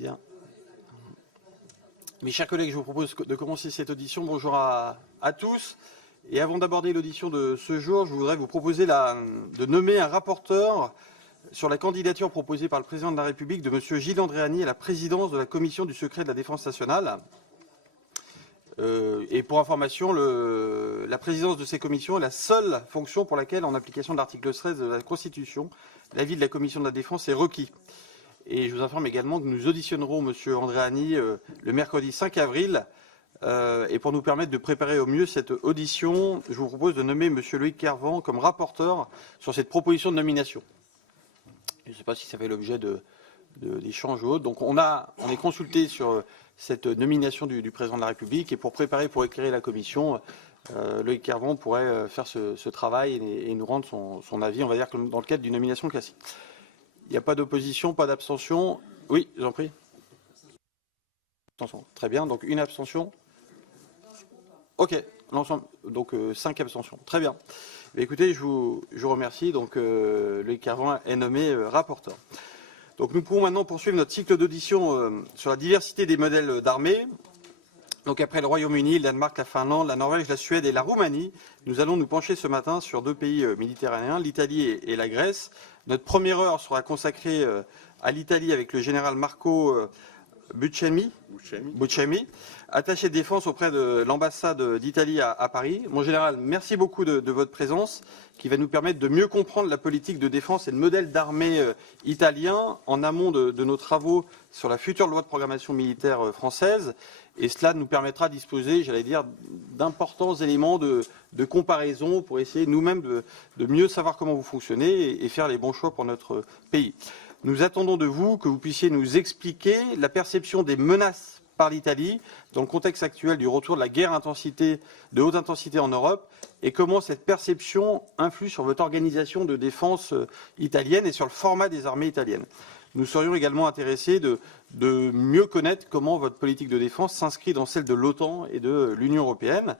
Bien. Mes chers collègues, je vous propose de commencer cette audition. Bonjour à tous. Et avant d'aborder l'audition de ce jour, je voudrais vous proposer de nommer un rapporteur sur la candidature proposée par le président de la République de M. Gilles Andréani à la présidence de la Commission du secret de la défense nationale. Et pour information, la présidence de ces commissions est la seule fonction pour laquelle, en application de l'article 13 de la Constitution, l'avis de la Commission de la défense est requis. Et je vous informe également que nous auditionnerons M. Andréani le mercredi 5 avril. Et pour nous permettre de préparer au mieux cette audition, je vous propose de nommer M. Loïc Kervran comme rapporteur sur cette proposition de nomination. Je ne sais pas si ça fait l'objet d'échanges ou autres. Donc on est consulté sur cette nomination du président de la République. Et pour éclairer la commission, Loïc Kervran pourrait faire ce travail et nous rendre son avis, on va dire, dans le cadre d'une nomination classique. Il n'y a pas d'opposition, pas d'abstention. Oui, j'en prie. Abstention. Très bien. Donc une abstention. OK. L'ensemble. Donc 5 abstentions. Très bien. Mais écoutez, je vous remercie. Donc Loïc Kervran est nommé rapporteur. Donc nous pouvons maintenant poursuivre notre cycle d'audition sur la diversité des modèles d'armée. Donc après le Royaume-Uni, le Danemark, la Finlande, la Norvège, la Suède et la Roumanie, nous allons nous pencher ce matin sur 2 pays méditerranéens, l'Italie et la Grèce. Notre première heure sera consacrée à l'Italie avec le général Marco Bucemi, attaché de défense auprès de l'ambassade d'Italie à Paris. Mon général, merci beaucoup de votre présence qui va nous permettre de mieux comprendre la politique de défense et le modèle d'armée italien en amont de nos travaux sur la future loi de programmation militaire française. Et cela nous permettra de disposer, j'allais dire, d'importants éléments de comparaison pour essayer nous-mêmes de mieux savoir comment vous fonctionnez et faire les bons choix pour notre pays. Nous attendons de vous que vous puissiez nous expliquer la perception des menaces par l'Italie dans le contexte actuel du retour de la guerre de haute intensité en Europe et comment cette perception influe sur votre organisation de défense italienne et sur le format des armées italiennes. Nous serions également intéressés de mieux connaître comment votre politique de défense s'inscrit dans celle de l'OTAN et de l'Union européenne.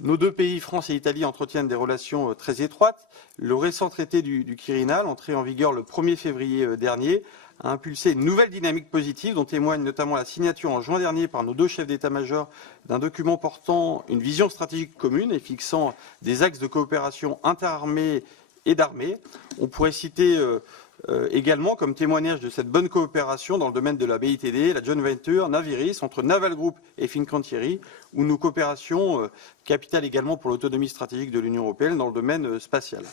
Nos 2 pays, France et Italie, entretiennent des relations très étroites. Le récent traité du Quirinal, entré en vigueur le 1er février dernier, a impulsé une nouvelle dynamique positive dont témoigne notamment la signature en juin dernier par nos 2 chefs d'état-major d'un document portant une vision stratégique commune et fixant des axes de coopération interarmée et d'armée. On pourrait citer également comme témoignage de cette bonne coopération dans le domaine de la BITD, la joint venture Naviris entre Naval Group et Fincantieri, où nos coopérations capitales également pour l'autonomie stratégique de l'Union européenne dans le domaine spatial.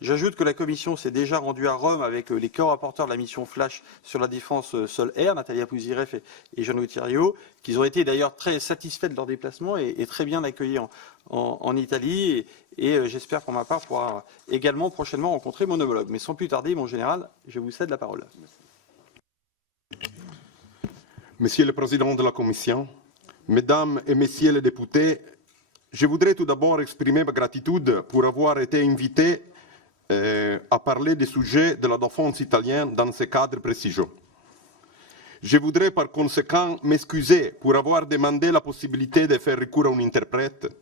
J'ajoute que la Commission s'est déjà rendue à Rome avec les co-rapporteurs de la mission Flash sur la défense sol-air, Natalia Pouzireff et Jean-Louis Thiriot, qui ont été d'ailleurs très satisfaits de leur déplacement et très bien accueillis en Italie. Et j'espère pour ma part pouvoir également prochainement rencontrer mon homologue. Mais sans plus tarder, mon général, je vous cède la parole. Monsieur le Président de la Commission, Mesdames et Messieurs les députés, je voudrais tout d'abord exprimer ma gratitude pour avoir été invité à parler des sujets de la défense italienne dans ce cadre prestigieux. Je voudrais par conséquent m'excuser pour avoir demandé la possibilité de faire recours à un interprète.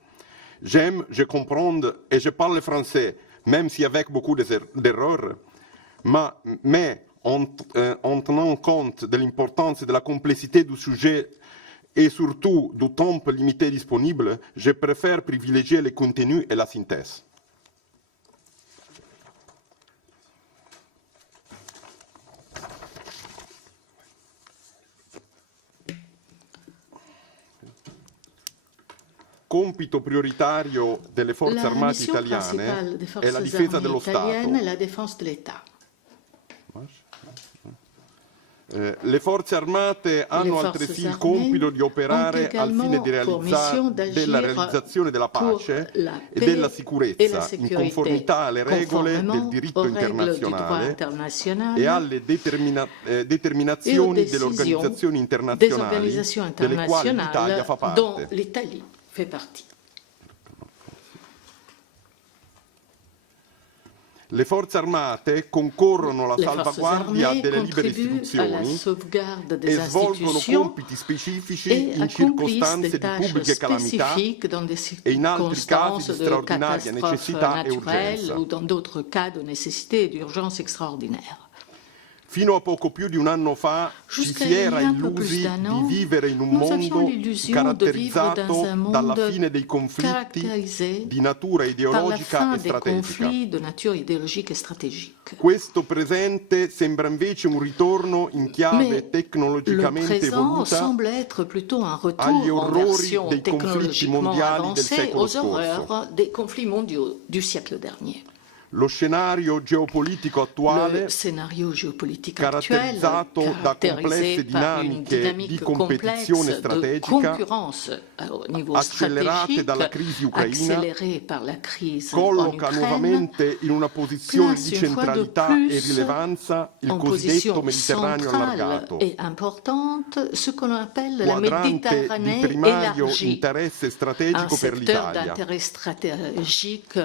J'aime, je comprends et je parle français, même si avec beaucoup d'erreurs, mais en tenant compte de l'importance et de la complexité du sujet et surtout du temps limité disponible, je préfère privilégier le contenu et la synthèse. Compito prioritario delle forze armate italiane è la difesa dello Stato. La défense de l'État. Le forze armate hanno altresì il compito di operare al fine della realizzazione della pace e della sicurezza in conformità alle regole del diritto internazionale e alle determinazioni delle organizzazioni internazionali delle quali l'Italia fa parte. Fait partie. Le forze armate concorrono alla salvaguardia delle libere istituzioni e svolgono compiti specifici in circostanze di pubbliche calamità e in altri casi di straordinaria necessità e urgenza. Fino a poco più di un anno fa ci Jusqu'à si il y era a un peu plus illusi d'un di an, vivere in un nous avions mondo l'illusion de vivre dans caratterizzato un monde dalla fine dei conflitti caractérisé di natura par la ideologica fin e des strategica. conflits de nature idéologique et stratégique. Questo presente sembra invece un ritorno in chiave Mais le tecnologicamente présent evoluta semble être plutôt un agli retour en orrori version dei conflitti technologiquement mondiali del avancée secolo aux scorso. horreurs des conflits mondiaux du siècle dernier. Lo scenario geopolitico attuale, Le scénario géopolitique actuel, caratterizzato da caractérisé complesse par une dinamiche dynamique di competizione complexe de strategica, concurrence au niveau accelerate stratégique, dalla crisi ucraina, accélérée par la crise en colloca Ukraine, nuovamente in una posizione di place une fois de centralità plus e rilevanza il en cosiddetto position Mediterraneo centrale allargato, et importante ce qu'on appelle la quadrante di Méditerranée primario élargie, interesse un strategico per secteur l'Italia. d'intérêt stratégique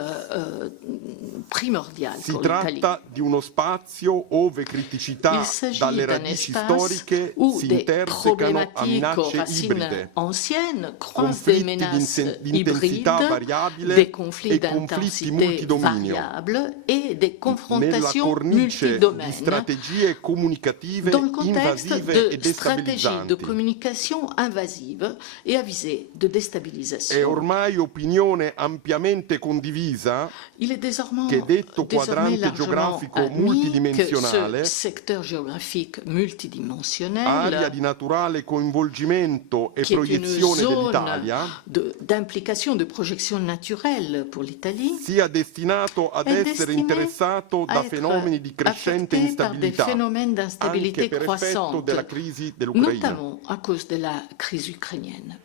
primordial Si pour l'Italie. tratta di uno spazio ove criticità Il s'agit dalle d'un radici espace storiche où si des intersecano a problématiques aux minacce racines ibride, anciennes croisent des conflitti menaces di intensità hybrides, variabile des conflits e conflitti d'intensité multidominio, variables et des nella confrontations cornice di multidomaines strategie comunicative dans le contexte invasive e de stratégies de destabilizzanti. communication invasive et à visée de È déstabilisation. ormai opinione ampiamente condivisa Il est désormais detto quadrante largement geografico admis que multidimensionale, ce secteur géographique multidimensionnel, area di naturale coinvolgimento e qui est une proiezione zone dell'Italia, d'implication, de projection naturelle pour l'Italie, sia destinato ad è essere destiné interessato à da être fenomeni di crescente affecté par des instabilità, phénomènes d'instabilité anche per effetto croissante, della crisi dell'Ucraina. notamment à cause de la crise ukrainienne.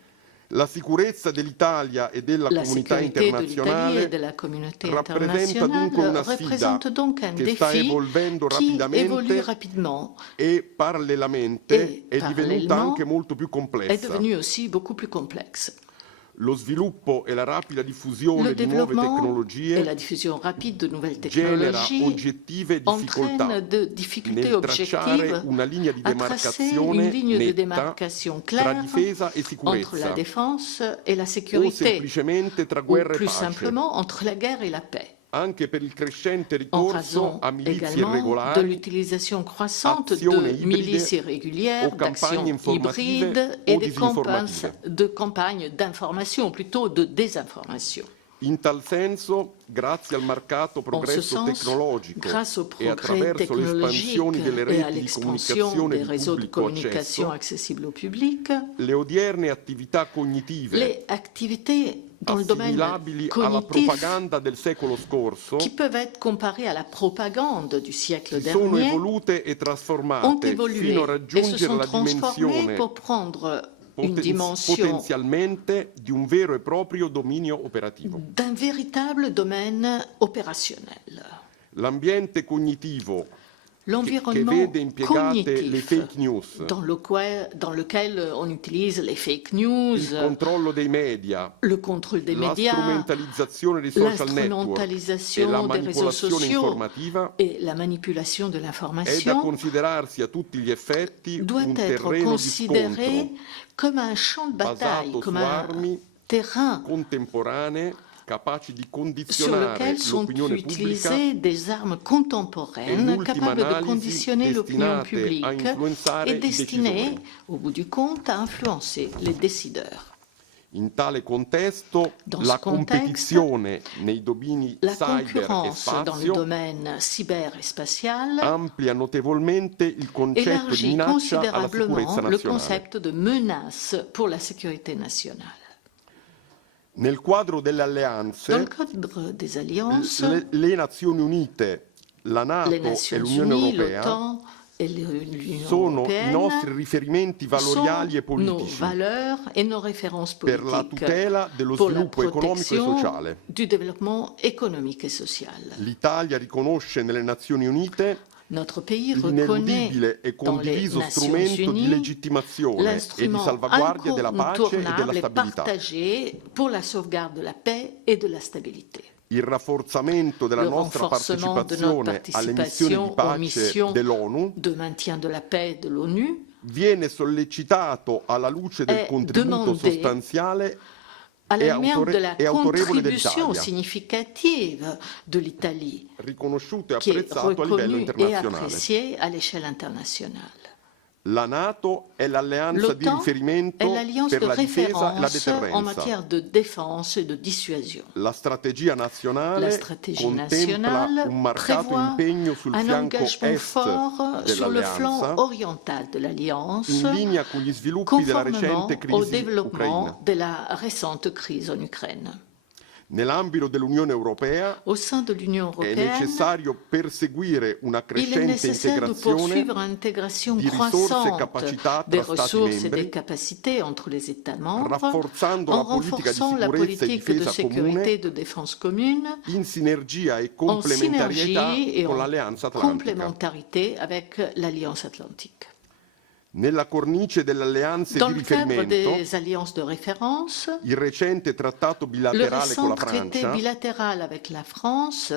La sicurezza dell'Italia e della La comunità sécurité de l'Italie et internazionale de la communauté rappresenta internationale dunque una sfida représente donc un che sta défi evolvendo qui évolue rapidamente rapidement e parallelamente è divenuta parallèlement anche molto più est complessa. devenu aussi beaucoup plus complexe. Lo sviluppo e la rapida diffusione Le di nuove développement et tecnologie la diffusion rapide de nouvelles genera technologies oggettive difficoltà entraîne de difficultés nel tracciare objectives una linea di à tracer une demarcazione ligne de netta démarcation tra claire difesa e entre sicurezza, la défense et la o sécurité, semplicemente tra ou guerra e plus pace, simplement entre la guerre et la paix, anche per il crescente en ricorso raison a milizie également de irregolari, l'utilisation croissante azioni de ibride milices irrégulières, o campagne d'actions informative hybrides o et disinformative. de campagnes d'information, plutôt de désinformation. In tal senso, grazie al marcato progresso sens, tecnologico grâce au e progrès attraverso l'espansione technologique delle et à reti di l'expansion comunicazione des di réseaux de pubblico communication accesso, accessibles au public, le odierne attività cognitive les activités dans le domaine assimilabili alla cognitif propaganda del secolo scorso qui peuvent être comparées à la propagande du siècle si sono dernier evolute e ont trasformate évolué fino a et se raggiungere sont la transformées dimensione pour prendre une dimension potenzialmente di un vero e proprio dominio operativo. d'un véritable domaine opérationnel. L'ambiente cognitivo che L'environnement vede impiegate le cognitif fake news, dans lequel on utilise les fake news, il controllo dei media, le contrôle des la médias, strumentalizzazione dei social network e la l'instrumentalisation des réseaux manipolazione sociaux informativa et la manipulation de è da l'information considerarsi a tutti gli effetti doit un être terreno di considéré scontro comme un champ de bataille, basato comme su un armi terrain contemporanee capaci di sur condizionare lequel sont l'opinione pubblica utilisées des armes e contemporaines in ultima capables de analisi conditionner l'opinion destinate publique a influenzare et i destinées, decisori. au bout du compte, à influencer les décideurs. In tale contesto Dans la ce contexte, competizione nei domini La cyber e concurrence dans le spazio domaine cyber et spatial amplia notevolmente il concetto di élargit minaccia alla considérablement sicurezza le nazionale. concept de menace pour la sécurité nationale. Nel quadro delle Dans le alleanze, cadre des alliances, le Nazioni Unite, la NATO les e Nations l'Unione Unies, Europea l'OTAN et l'Union sono i européenne nostri riferimenti valoriali e sont nos politici valeurs et nos références per la politiques tutela dello pour la sviluppo economico e protection sociale. du développement économique et social. L'Italia riconosce nelle Nazioni Unite Notre pays reconnaît l'ineludibile e dans les condiviso Nations strumento di Unies legittimazione e di l'instrument salvaguardia della pace e della incontournable et stabilità. partagé pour la sauvegarde de la paix et de la stabilité. Il rafforzamento della Le nostra renforcement de notre partecipazione alle missioni di participation aux pace missions dell'ONU de maintien de la paix de l'ONU viene sollecitato alla luce del è contributo demandé sostanziale à la lumière de la autorevole contribution dell'Italia, significative de l'Italie, riconosciuto e qui est apprezzato a livello reconnue et internazionale. appréciée à l'échelle internationale. La NATO è l'alleanza di L'OTAN riferimento est l'alliance per de la difesa e la référence en deterrenza. matière de défense et de dissuasion. La strategia nazionale La stratégie contempla nationale un marcato prévoit impegno sul un fianco engagement est fort sur le flanc dell'alleanza, oriental de l'Alliance, in linea con gli sviluppi della conformément recente au crisi développement ucraina. de la récente crise en Ukraine. Nell'ambito dell'Unione Europea Au sein de l'Union è européenne, necessario perseguire una il est crescente nécessaire de integrazione poursuivre l'intégration di risorse e croissante capacità des tra Stati ressources et membri, des capacités entre les États membres, rafforzando en la politica di renforçant la sicurezza e politique de difesa sécurité comune et de défense commune, in sinergia e en complementarietà synergie et con en l'Alleanza Atlantica. complémentarité avec l'Alliance atlantique. Nella cornice delle alleanze Dans di le cadre riferimento, des alliances de référence, il recente trattato le bilaterale con récent la traité Francia, bilatéral avec la France,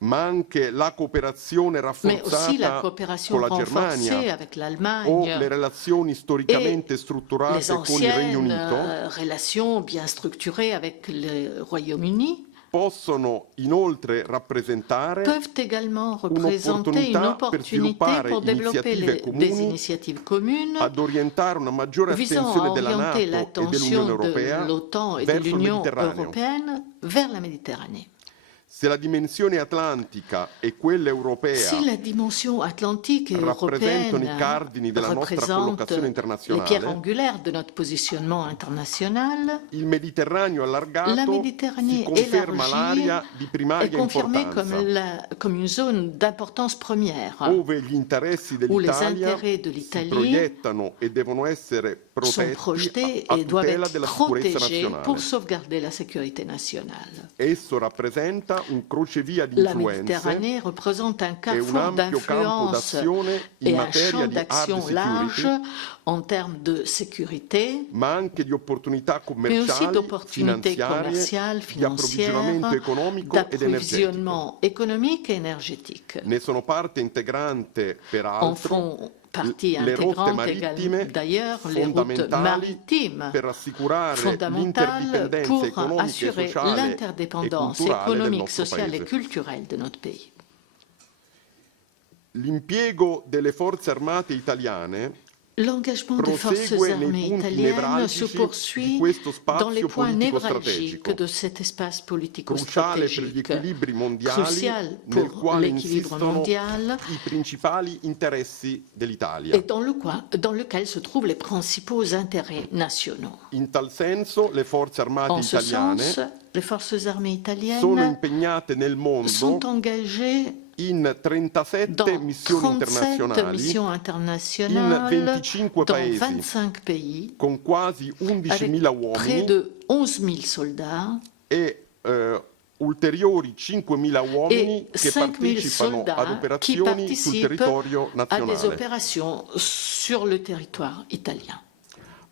ma anche la cooperazione mais aussi la rafforzata coopération con la renforcée Germania avec o l'Allemagne, le relazioni storicamente les strutturate con il Regno anciennes Unito, relations bien structurées avec le Royaume-Uni, possono inoltre rappresentare peuvent également représenter une un'opportunità per opportunité sviluppare pour développer iniziative des comuni initiatives communes ad orientare una maggiore visant à attenzione della orienter NATO e dell'Unione l'attention Europea de l'OTAN et de verso il l'Union Mediterraneo. européenne vers la Méditerranée. Se la dimensione atlantica e quella europea Si la dimension atlantique et rappresentano européenne i cardini della nostra représente collocazione les internazionale, pierres angulaires de notre positionnement international, il Mediterraneo la allargato Méditerranée si conferma élargie l'area di est primaria confirmée importanza, comme une zone d'importance première, dove gli interessi où les dell'Italia intérêts de si l'Italie proiettano e devono essere sont protetti projetés a et doivent tutela être della sicurezza protégés nazionale. pour sauvegarder la sécurité nationale. Esso rappresenta un crocevia di La influenze Méditerranée représente un e un carrefour ampio campo d'influence d'azione in et un materia champ di hard d'action large security, en termes de sécurité, ma anche di opportunità mais aussi commerciali, d'opportunités finanziarie, commerciales, di approvvigionamento financières, economico ed energetico. d'approvisionnement économique et énergétique. Ne sono parte integrante, En peraltro, font partie le rotte intégrante également, marittime d'ailleurs, les routes fondamentali maritimes per assicurare fondamentales l'interdipendenza pour economica e assurer sociale e l'interdépendance culturale del économique, nostro sociale et Paese. culturelle de notre pays. L'impiego delle forze armate italiane L'engagement des forces prosegue nei armées punti italiennes nevralgici se di poursuit questo dans les spazio points névralgiques politico-strategico, de cet espace cruciale per gli politico-stratégique, equilibri mondiali crucial nel pour quale l'équilibre insistono mondial i principali interessi dell'Italia. et dans lequel se trouvent les principaux intérêts nationaux. In tal senso le forze armate En ce italiane sens, les forces armées sono italiennes impegnate nel mondo sont engagées in 37 dans missioni 37 internazionali missions in internationales 25 dans paesi 25 pays, con quasi 11.000 avec près uomini de 11 000 soldats e ulteriori 5.000 uomini et che 5 000 partecipano ad soldats qui operazioni sul participent territorio à des nazionale. opérations sur le territoire italien.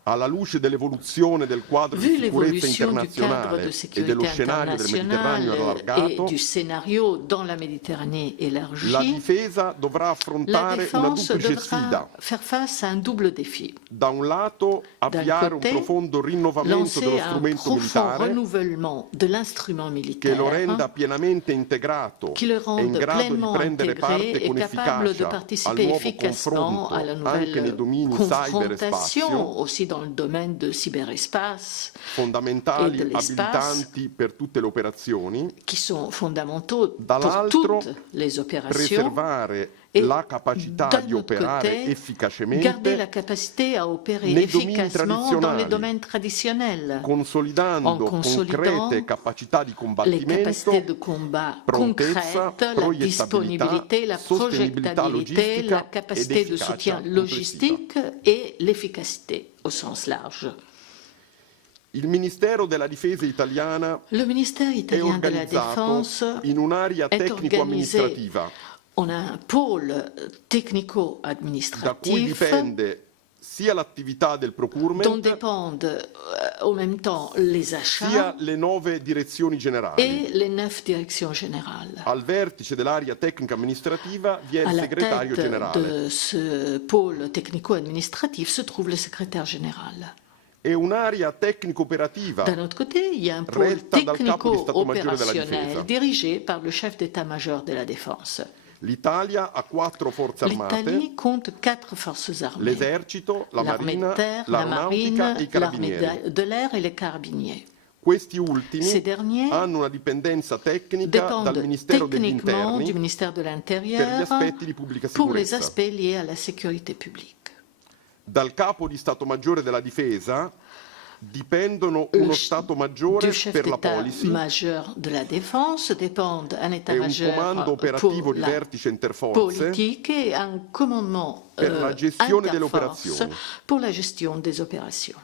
Alla luce dell'evoluzione del quadro Vu di sicurezza l'évolution du cadre internazionale de e dello sécurité scenario del Mediterraneo internationale et allargato, du scénario dans la Méditerranée la élargie, difesa dovrà la affrontare una défense duplice devra sfida. faire face à un double défi. Da un lato avviare un côté, profondo rinnovamento Lancer dello un strumento profond militare renouvellement de l'instrument che lo militaire renda pienamente integrato qui le e in rende grado di pleinement prendere intégré parte et con capable de efficacia al participer nuovo efficacement confronto à la anche nei nouvelle domini cyber e confrontation, spazio, aussi dans le domaine de cyberespace, fondamentali, e dell'espace, abilitanti per tutte le operazioni, qui sont fondamentaux pour dall'altro toutes les opérations. preservare Et la capacità d'un di autre operare côté, garder la efficacemente, capacité à opérer nei domini efficacement dans les tradizionali, domaines traditionnels, en consolidando consolidant concrete capacità di les combattimento, capacités de combat prontezza, concrètes, la disponibilité, la sostenibilità projectabilité, la logistica capacité ed de efficacia soutien complessiva. logistique et l'efficacité au sens large. Il Ministero della Difesa italiana Le ministère è italien de la organizzato Défense in un'area est tecnico-amministrativa on a un pôle da cui technico-administratif dipende sia l'attività del dont procurement dépendent en même temps les achats sia le 9 direzioni generali. et les 9 directions générales. Al vertice dell'area tecnica amministrativa vi è À il la segretario tête generale. de ce pôle technico-administratif se trouve le secrétaire général. e un'area tecnico-operativa D'un autre côté, il y a un pôle retta dal capo di Stato Maggiore della technico-opérationnel Difesa. dirigé par le chef d'état-major de la Défense. L'Italia ha 4 forze armate, L'Italie compte 4 forces armées. l'esercito, la L'armée marina, de terre, la l'aeronautica marine, e i l'armée carabinieri. de l'air et les carabiniers. Questi ultimi Ces derniers hanno una dipendenza tecnica dal dépendent Ministero degli techniquement du Interni ministère de per gli l'Intérieur aspetti di pubblica pour les sicurezza. aspects liés à la sécurité publique. Dal capo di Stato Maggiore della Difesa dipendono Le uno ch- Stato Maggiore Du chef per la policy d'état-major de la Défense dépendent un e un état-major comando operativo pour di la vertice interforze politique et un commandement per la gestione delle interforce operazioni. pour la gestion des opérations.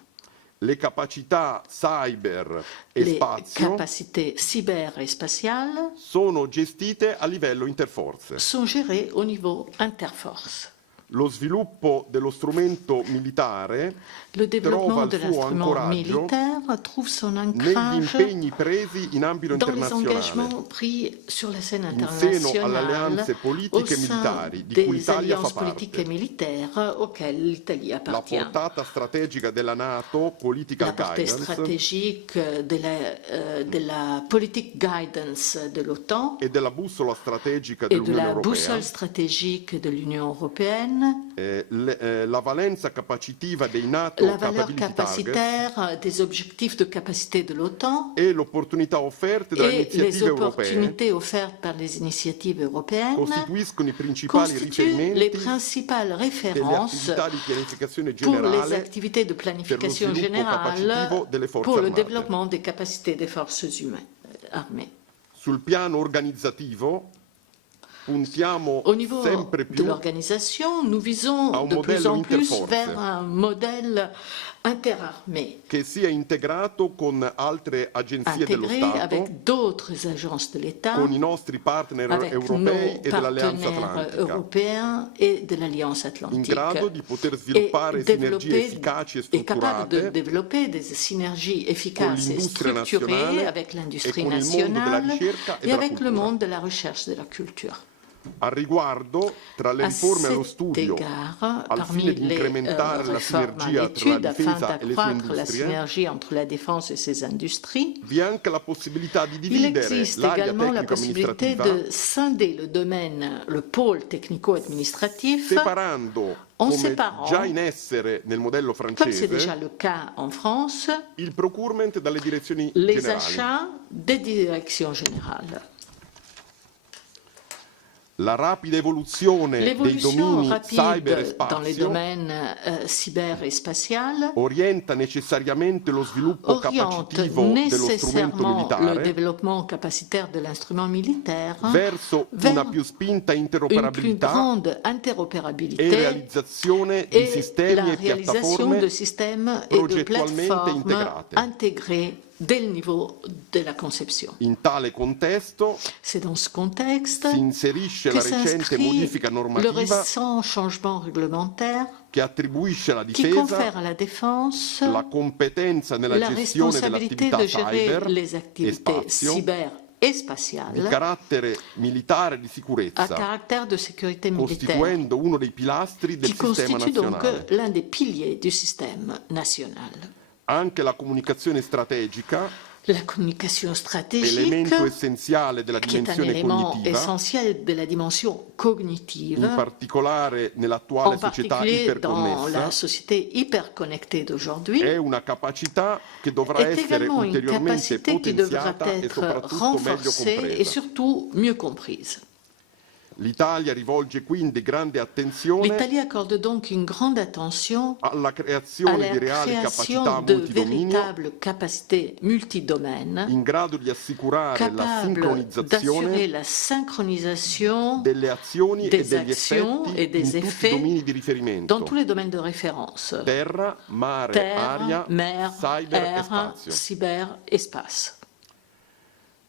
Le capacità cyber e Les spazio capacités cyber et spatiales sono gestite a livello interforze. sont gérées au niveau interforce. Lo sviluppo dello strumento militare Le développement trova de il suo l'instrument ancoraggio militaire trouve son negli ancrage impegni presi in ambito dans les internazionale, engagements pris sur la scène in seno alle internationale alleanze au politiche e sein militari di cui des l'Italia fa alliances politiques et parte. militaires auxquelles l'Italie La appartient. portata strategica della NATO, Political La portée Guidance, stratégique de la politique guidance de l'OTAN e della bussola strategica et de dell'Unione la Europea, boussole stratégique de l'Union européenne, la valenza capacitiva dei NATO la valeur Capability Targets capacitaire des objectifs de capacité de l'OTAN e l'opportunità offerte dalle et les iniziative europee opportunités offertes par les initiatives européennes costituiscono i principali constituent les riferimenti principales delle références attività di pianificazione pour les generale activités de planification sviluppo générale capacitivo delle forze pour le armate. développement des capacités des forces humaines armées. Sul piano organizzativo puntiamo Au niveau sempre de più l'organisation, nous visons a un de plus modello en plus interforze. vers un modèle interarmé, che sia integrato con altre agenzie dello intégré Stato, avec d'autres agences de l'État, con i nostri partner avec europei nos e dell'Alleanza partenaires Atlantica, européens et de l'Alliance in Atlantique. grado di poter Et sviluppare sinergie développer, efficaci e est capable de strutturate développer des synergies efficaces et l'industria structurées nazionale avec l'industrie e con il mondo della nationale ricerca e et della avec le cultura. monde de la recherche et de la culture. A riguardo, tra le À riforme allo cet studio, égard, al parmi fine di les incrementare la réformes à sinergia tra la l'étude, afin difesa e le sue d'accroître la industrie, synergie entre la défense et ses industries, vi è anche la possibilità di il dividere existe l'area également la possibilité tecnico-amministrativa de scinder le domaine, le pôle technico-administratif, separando, en come séparant, già in essere nel modello comme c'est déjà francese, le cas en France, il procurement dalle direzioni les generali. achats des directions générales. La rapida evoluzione dei L'évolution domini cyber e rapide dans les spazio domaines cyber et spatial orienta necessariamente lo sviluppo oriente capacitivo dello strumento nécessairement le militare développement capacitaire de l'instrument militaire verso vers una più spinta une plus interoperabilità grande e interopérabilité realizzazione di et sistemi la e réalisation piattaforme de systèmes et de progettualmente plateformes integrate. intégrées dès le niveau de la conception. In tale contesto C'est dans ce contexte si inserisce que la recente s'inscrit modifica le normativa récent changement réglementaire che attribuisce alla qui difesa confère à la défense la competenza nella la gestione responsabilité dell'attività de gérer cyber les e activités spazio cyber et di spatiales carattere militare di à sicurezza, caractère de sécurité militaire, costituendo uno dei pilastri del qui sistema constitue donc nazionale. l'un des piliers du système national. Anche la comunicazione strategica, La communication stratégique, elemento essenziale della qui est un dimensione élément cognitiva, essentiel de la dimension cognitive, in particolare nell'attuale en società particulier dans la iperconnessa, société hyperconnectée d'aujourd'hui, è una capacità che dovrà est essere également une ulteriormente capacité qui devra potenziata e être soprattutto meglio renforcée et compresa. surtout mieux comprise. L'Italia rivolge quindi grande attenzione L'Italie accorde donc une grande attention alla à creazione la di reali capacità création de multidominio véritables capacités multidomaines in grado di assicurare la capables d'assurer sincronizzazione la synchronisation delle azioni des e degli actions effetti et des in tutti i effets domini di dans riferimento: tous les domaines de référence. terra, mare, Terre, aria, mer, cyber e air, spazio. cyber, espace.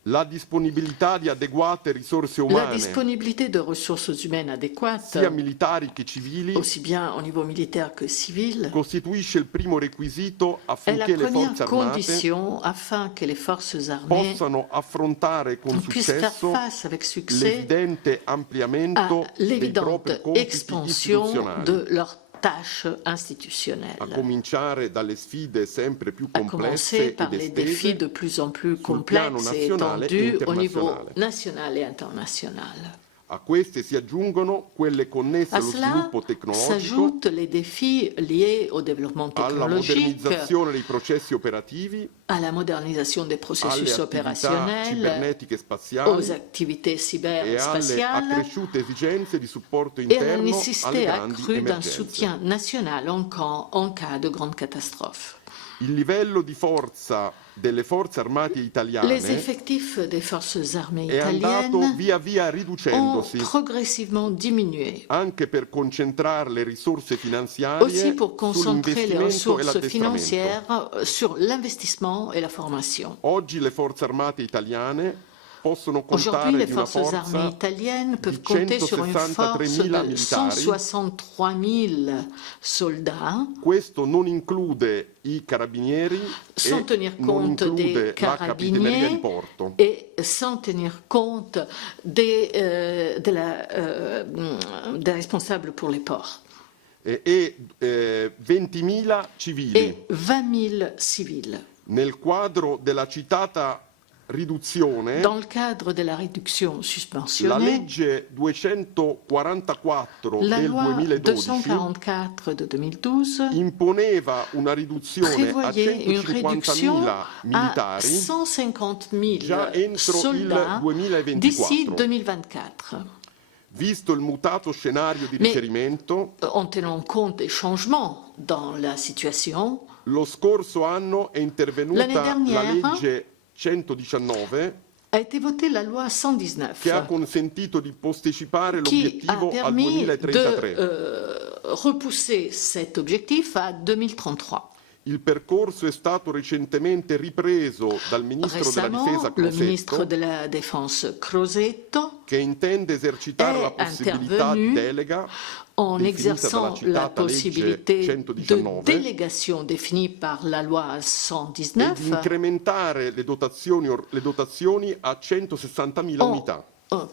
La disponibilità di adeguate risorse La umane, disponibilité de ressources humaines adéquates, sia militari che civili, aussi bien au niveau militaire que civil, costituisce il primo requisito est la affinché le première forze armate condition afin que les forces armées possano affrontare con puissent faire successo face avec succès l'evidente à ampliamento dei l'évidente propri compiti expansion istituzionali. de leurs tâches institutionnelles, a cominciare dalle sfide sempre più à commencer complesse par ed les défis de estese plus en plus sul piano complexes et nazionale e étendus au niveau internazionale. national et international. A queste si aggiungono quelle connesse À allo cela sviluppo tecnologico, s'ajoutent les défis liés au développement alla technologique, modernizzazione dei processi operativi, à la modernisation des alle processus attività opérationnels, cibernetiche e aux spaziali activités cyber e et alle spatiales accresciute esigenze di supporto et à la interno alle nécessité grandi accrue d'un emergenze. soutien national en cas de grande catastrophe. Il livello di forza delle forze armate Les italiane effectifs des forces armées è andato italiennes via via ont riducendosi, progressivement diminué, anche per concentrare le risorse aussi finanziarie pour concentrer les sull'investimento e ressources l'addestramento. financières sur l'investissement et la formation. Oggi le forze armate italiane possono Aujourd'hui, contare les di una forces armées forza italiennes peuvent di compter sur une force 163.000 de militari. 163 000 soldats, Questo non include i carabinieri sans e tenir non compte include des la capitaneria di carabiniers porto. et sans tenir compte des responsables pour les ports. E 20.000 civili. Et 20 000 civils. Nel quadro della citata riduzione, Dans le cadre de la réduction la suspensionnée, legge 244 la del loi 2012 244 de 2012 imponeva una riduzione a prévoyait une réduction 150.000 à militari 150 000 già entro il soldats 2024. d'ici 2024. Visto il mutato scenario di Mais- riferimento, En tenant compte des changements dans la situation, lo scorso anno è intervenuta L'année dernière, la legge 119 a été votée la loi 119 che ha consentito di posticipare qui a l'obiettivo al permis 2033. de repousser cet objectif à 2033. Il percorso è stato recentemente ripreso dal ministro della Récemment, Difesa le ministre Crosetto, de la Défense Crosetto, che intende esercitare è la possibilità di intervenu delega en definita exerçant dalla la citata legge possibilité de 119 délégation définie par la loi e di 119 incrementare le dotazioni a 160.000 unità,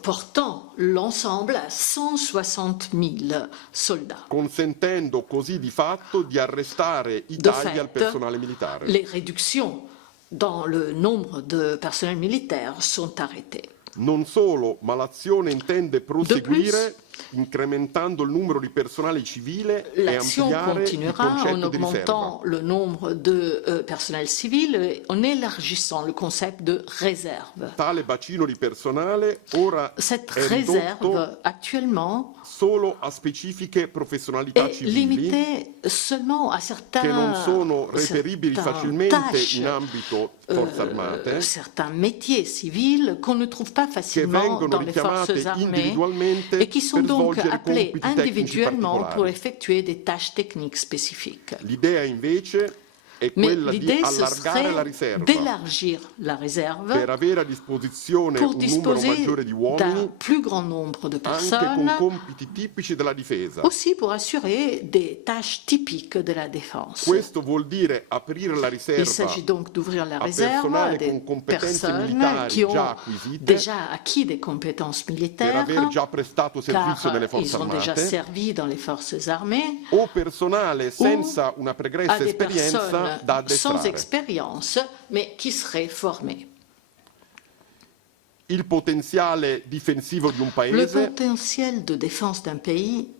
portant l'ensemble à 160 000 soldats. consentendo così di fatto di arrestare i De tagli al fait, personale militare. les réductions dans le nombre de personnel militaire sont arrêtées. Non solo, ma l'azione intende proseguire incrementando il numero di personale civile e L'action ampliare il continuera en concetto di riserva. augmentant le nombre de personnel civil et en élargissant le concept de réserve. Tale bacino di personale ora Cette è ridotto réserve, actuellement, solo a specifiche professionalità est civili limitée seulement à certains, che non sono reperibili certaines facilmente tâches, in ambito forze armate, certains métiers civils qu'on ne trouve pas che facilement vengono dans les forces richiamate armées individualmente et qui sont per donc svolgere appelés compiti tecnici individuellement pour particolari. effectuer des tâches techniques spécifiques. L'idea invece è Mais quella di l'idée, ce allargare la serait riserva d'élargir la réserve per avere a disposizione pour un numero disposer maggiore di d'un uomini plus grand nombre de anche con personnes, compiti tipici della difesa. aussi pour assurer des tâches typiques de la défense. Questo vuol dire aprire la Il riserva s'agit donc d'ouvrir la a réserve à personale des con competenze personnes militari qui ont già acquisite déjà acquis des compétences per militaires, aver già prestato servizio car nelle forze ils ont déjà armate, servi dans les forces armées, o personale senza una à pregressa des esperienza personnes da sans addestrare. expérience, mais qui seraient formées. Il potenziale difensivo di un Le paese, potentiel de défense d'un pays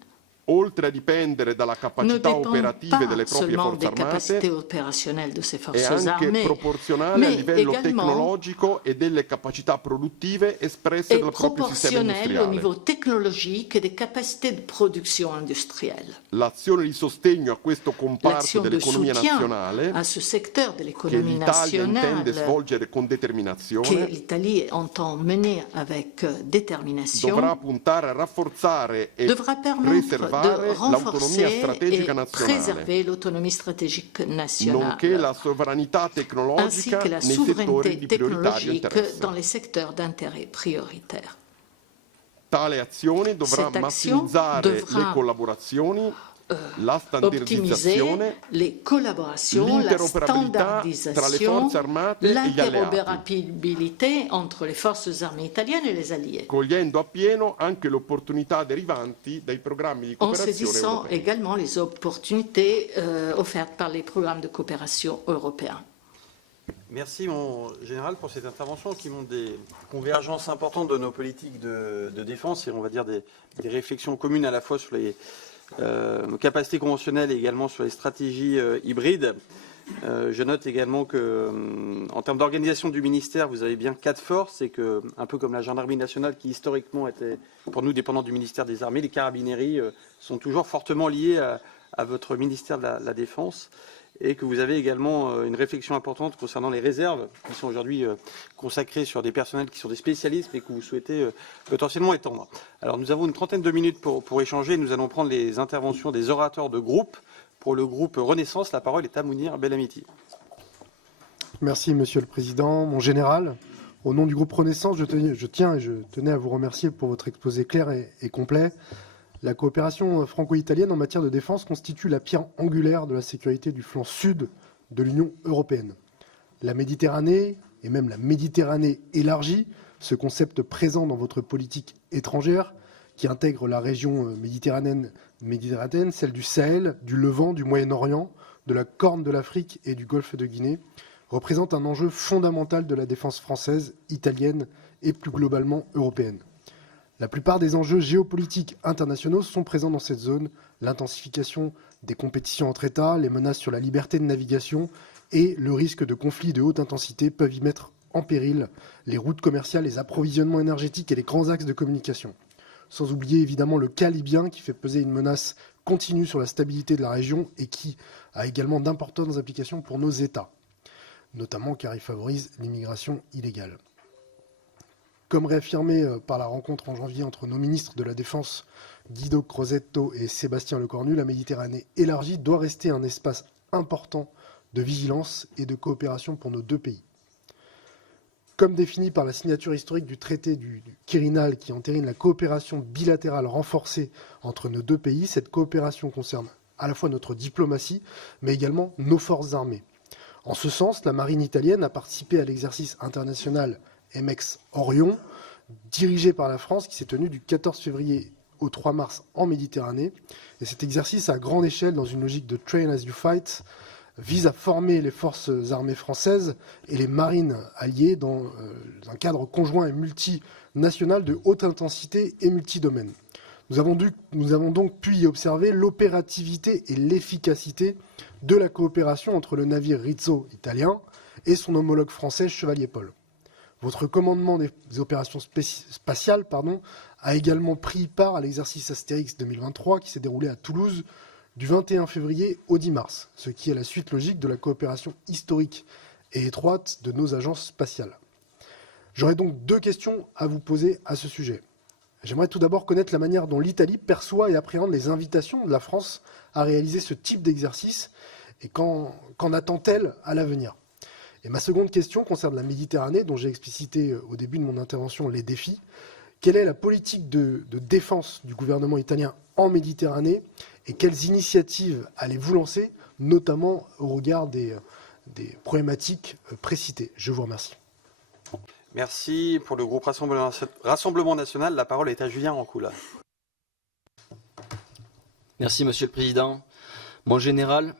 oltre a dipendere dalla ne capacità dépend operative pas delle proprie seulement forze des capacités armate, opérationnelles de ces è forces anche armées, proporzionale a mais livello également tecnologico e delle capacità produttive espresse est dal proprio sistema proportionnelle au industriale. niveau technologique et des capacités de production industrielle. L'azione di sostegno a questo comparto L'action de dell'economia soutien nazionale, à ce secteur de che l'économie l'Italia intende nationale svolgere con que determinazione, l'Italie entend mener avec détermination dovrà puntare a rafforzare e devra permettre de preservare l'autonomia renforcer strategica et nazionale, préserver l'autonomie stratégique nationale, nonché la sovranità ainsi tecnologica que la nei settori souveraineté di prioritario technologique interesse. dans les secteurs d'intérêt prioritaire. Tale azione dovrà Cette action massimizzare devra le collaborazioni la optimiser standardizzazione, les collaborations, la l'interopérabilità tra le standardisation, forze armate e gli alleati, l'interopérabilité entre les forces armées italiennes et les alliés, cogliendo appieno anche le opportunità derivanti dai programmi di en cooperazione saisissant europei. également les opportunités offertes par les programmes de coopération européens. Merci, mon général, pour cette intervention qui montre des convergences importantes de nos politiques de défense et on va dire des réflexions communes à la fois sur les nos capacités conventionnelles et également sur les stratégies hybrides. Je note également que, en termes d'organisation du ministère, vous avez bien 4 forces et que, un peu comme la gendarmerie nationale qui historiquement était pour nous dépendante du ministère des Armées, les carabineries sont toujours fortement liées à votre ministère de la Défense. Et que vous avez également une réflexion importante concernant les réserves qui sont aujourd'hui consacrées sur des personnels qui sont des spécialistes mais que vous souhaitez potentiellement étendre. Alors nous avons une trentaine de minutes pour échanger. Nous allons prendre les interventions des orateurs de groupe. Pour le groupe Renaissance, la parole est à Mounir Belhamiti. Merci Monsieur le Président. Mon général, au nom du groupe Renaissance, je tenais à vous remercier pour votre exposé clair et complet. La coopération franco-italienne en matière de défense constitue la pierre angulaire de la sécurité du flanc sud de l'Union européenne. La Méditerranée, et même la Méditerranée élargie, ce concept présent dans votre politique étrangère, qui intègre la région méditerranéenne, celle du Sahel, du Levant, du Moyen-Orient, de la Corne de l'Afrique et du Golfe de Guinée, représente un enjeu fondamental de la défense française, italienne et plus globalement européenne. La plupart des enjeux géopolitiques internationaux sont présents dans cette zone, l'intensification des compétitions entre États, les menaces sur la liberté de navigation et le risque de conflits de haute intensité peuvent y mettre en péril les routes commerciales, les approvisionnements énergétiques et les grands axes de communication. Sans oublier évidemment le cas libyen qui fait peser une menace continue sur la stabilité de la région et qui a également d'importantes implications pour nos États, notamment car il favorise l'immigration illégale. Comme réaffirmé par la rencontre en janvier entre nos ministres de la Défense, Guido Crosetto et Sébastien Lecornu, la Méditerranée élargie doit rester un espace important de vigilance et de coopération pour nos deux pays. Comme défini par la signature historique du traité du Quirinal qui entérine la coopération bilatérale renforcée entre nos deux pays, cette coopération concerne à la fois notre diplomatie, mais également nos forces armées. En ce sens, la marine italienne a participé à l'exercice international MX Orion, dirigé par la France, qui s'est tenu du 14 février au 3 mars en Méditerranée. Et cet exercice à grande échelle, dans une logique de train as you fight, vise à former les forces armées françaises et les marines alliées dans un cadre conjoint et multinational de haute intensité et multidomaine. Nous avons donc pu y observer l'opérativité et l'efficacité de la coopération entre le navire Rizzo italien et son homologue français Chevalier Paul. Votre commandement des opérations spatiales a également pris part à l'exercice Astérix 2023 qui s'est déroulé à Toulouse du 21 février au 10 mars, ce qui est la suite logique de la coopération historique et étroite de nos agences spatiales. J'aurais donc 2 questions à vous poser à ce sujet. J'aimerais tout d'abord connaître la manière dont l'Italie perçoit et appréhende les invitations de la France à réaliser ce type d'exercice et qu'en attend-elle à l'avenir. Et ma seconde question concerne la Méditerranée, dont j'ai explicité au début de mon intervention les défis. Quelle est la politique de défense du gouvernement italien en Méditerranée et quelles initiatives allez-vous lancer, notamment au regard des problématiques précitées? Je vous remercie. Merci. Pour le groupe Rassemblement National, la parole est à Julien Rancoula. Merci Monsieur le Président. Mon général,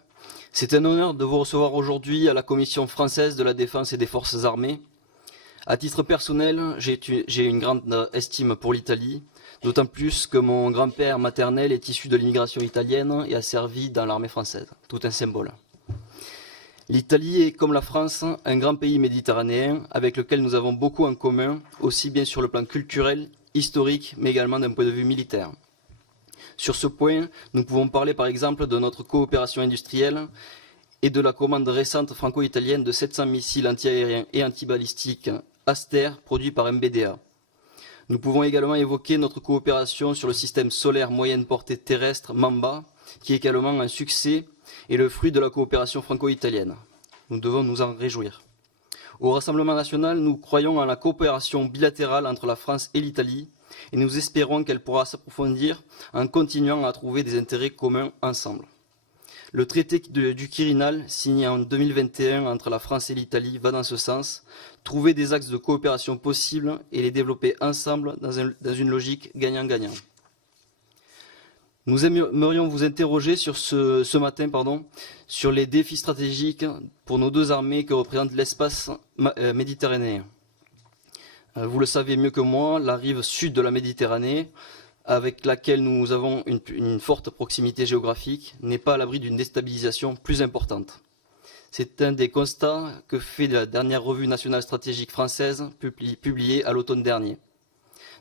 c'est un honneur de vous recevoir aujourd'hui à la Commission française de la Défense et des Forces armées. À titre personnel, j'ai une grande estime pour l'Italie, d'autant plus que mon grand-père maternel est issu de l'immigration italienne et a servi dans l'armée française. Tout un symbole. L'Italie est, comme la France, un grand pays méditerranéen avec lequel nous avons beaucoup en commun, aussi bien sur le plan culturel, historique, mais également d'un point de vue militaire. Sur ce point, nous pouvons parler par exemple de notre coopération industrielle et de la commande récente franco-italienne de 700 missiles antiaériens et antibalistiques Aster produits par MBDA. Nous pouvons également évoquer notre coopération sur le système solaire moyenne portée terrestre Mamba, qui est également un succès et le fruit de la coopération franco-italienne. Nous devons nous en réjouir. Au Rassemblement national, nous croyons en la coopération bilatérale entre la France et l'Italie et nous espérons qu'elle pourra s'approfondir en continuant à trouver des intérêts communs ensemble. Le traité du Quirinal, signé en 2021 entre la France et l'Italie, va dans ce sens, trouver des axes de coopération possibles et les développer ensemble dans une logique gagnant-gagnant. Nous aimerions vous interroger ce matin sur les défis stratégiques pour nos deux armées que représente l'espace méditerranéen. Vous le savez mieux que moi, la rive sud de la Méditerranée, avec laquelle nous avons une forte proximité géographique, n'est pas à l'abri d'une déstabilisation plus importante. C'est un des constats que fait la dernière revue nationale stratégique française publiée à l'automne dernier.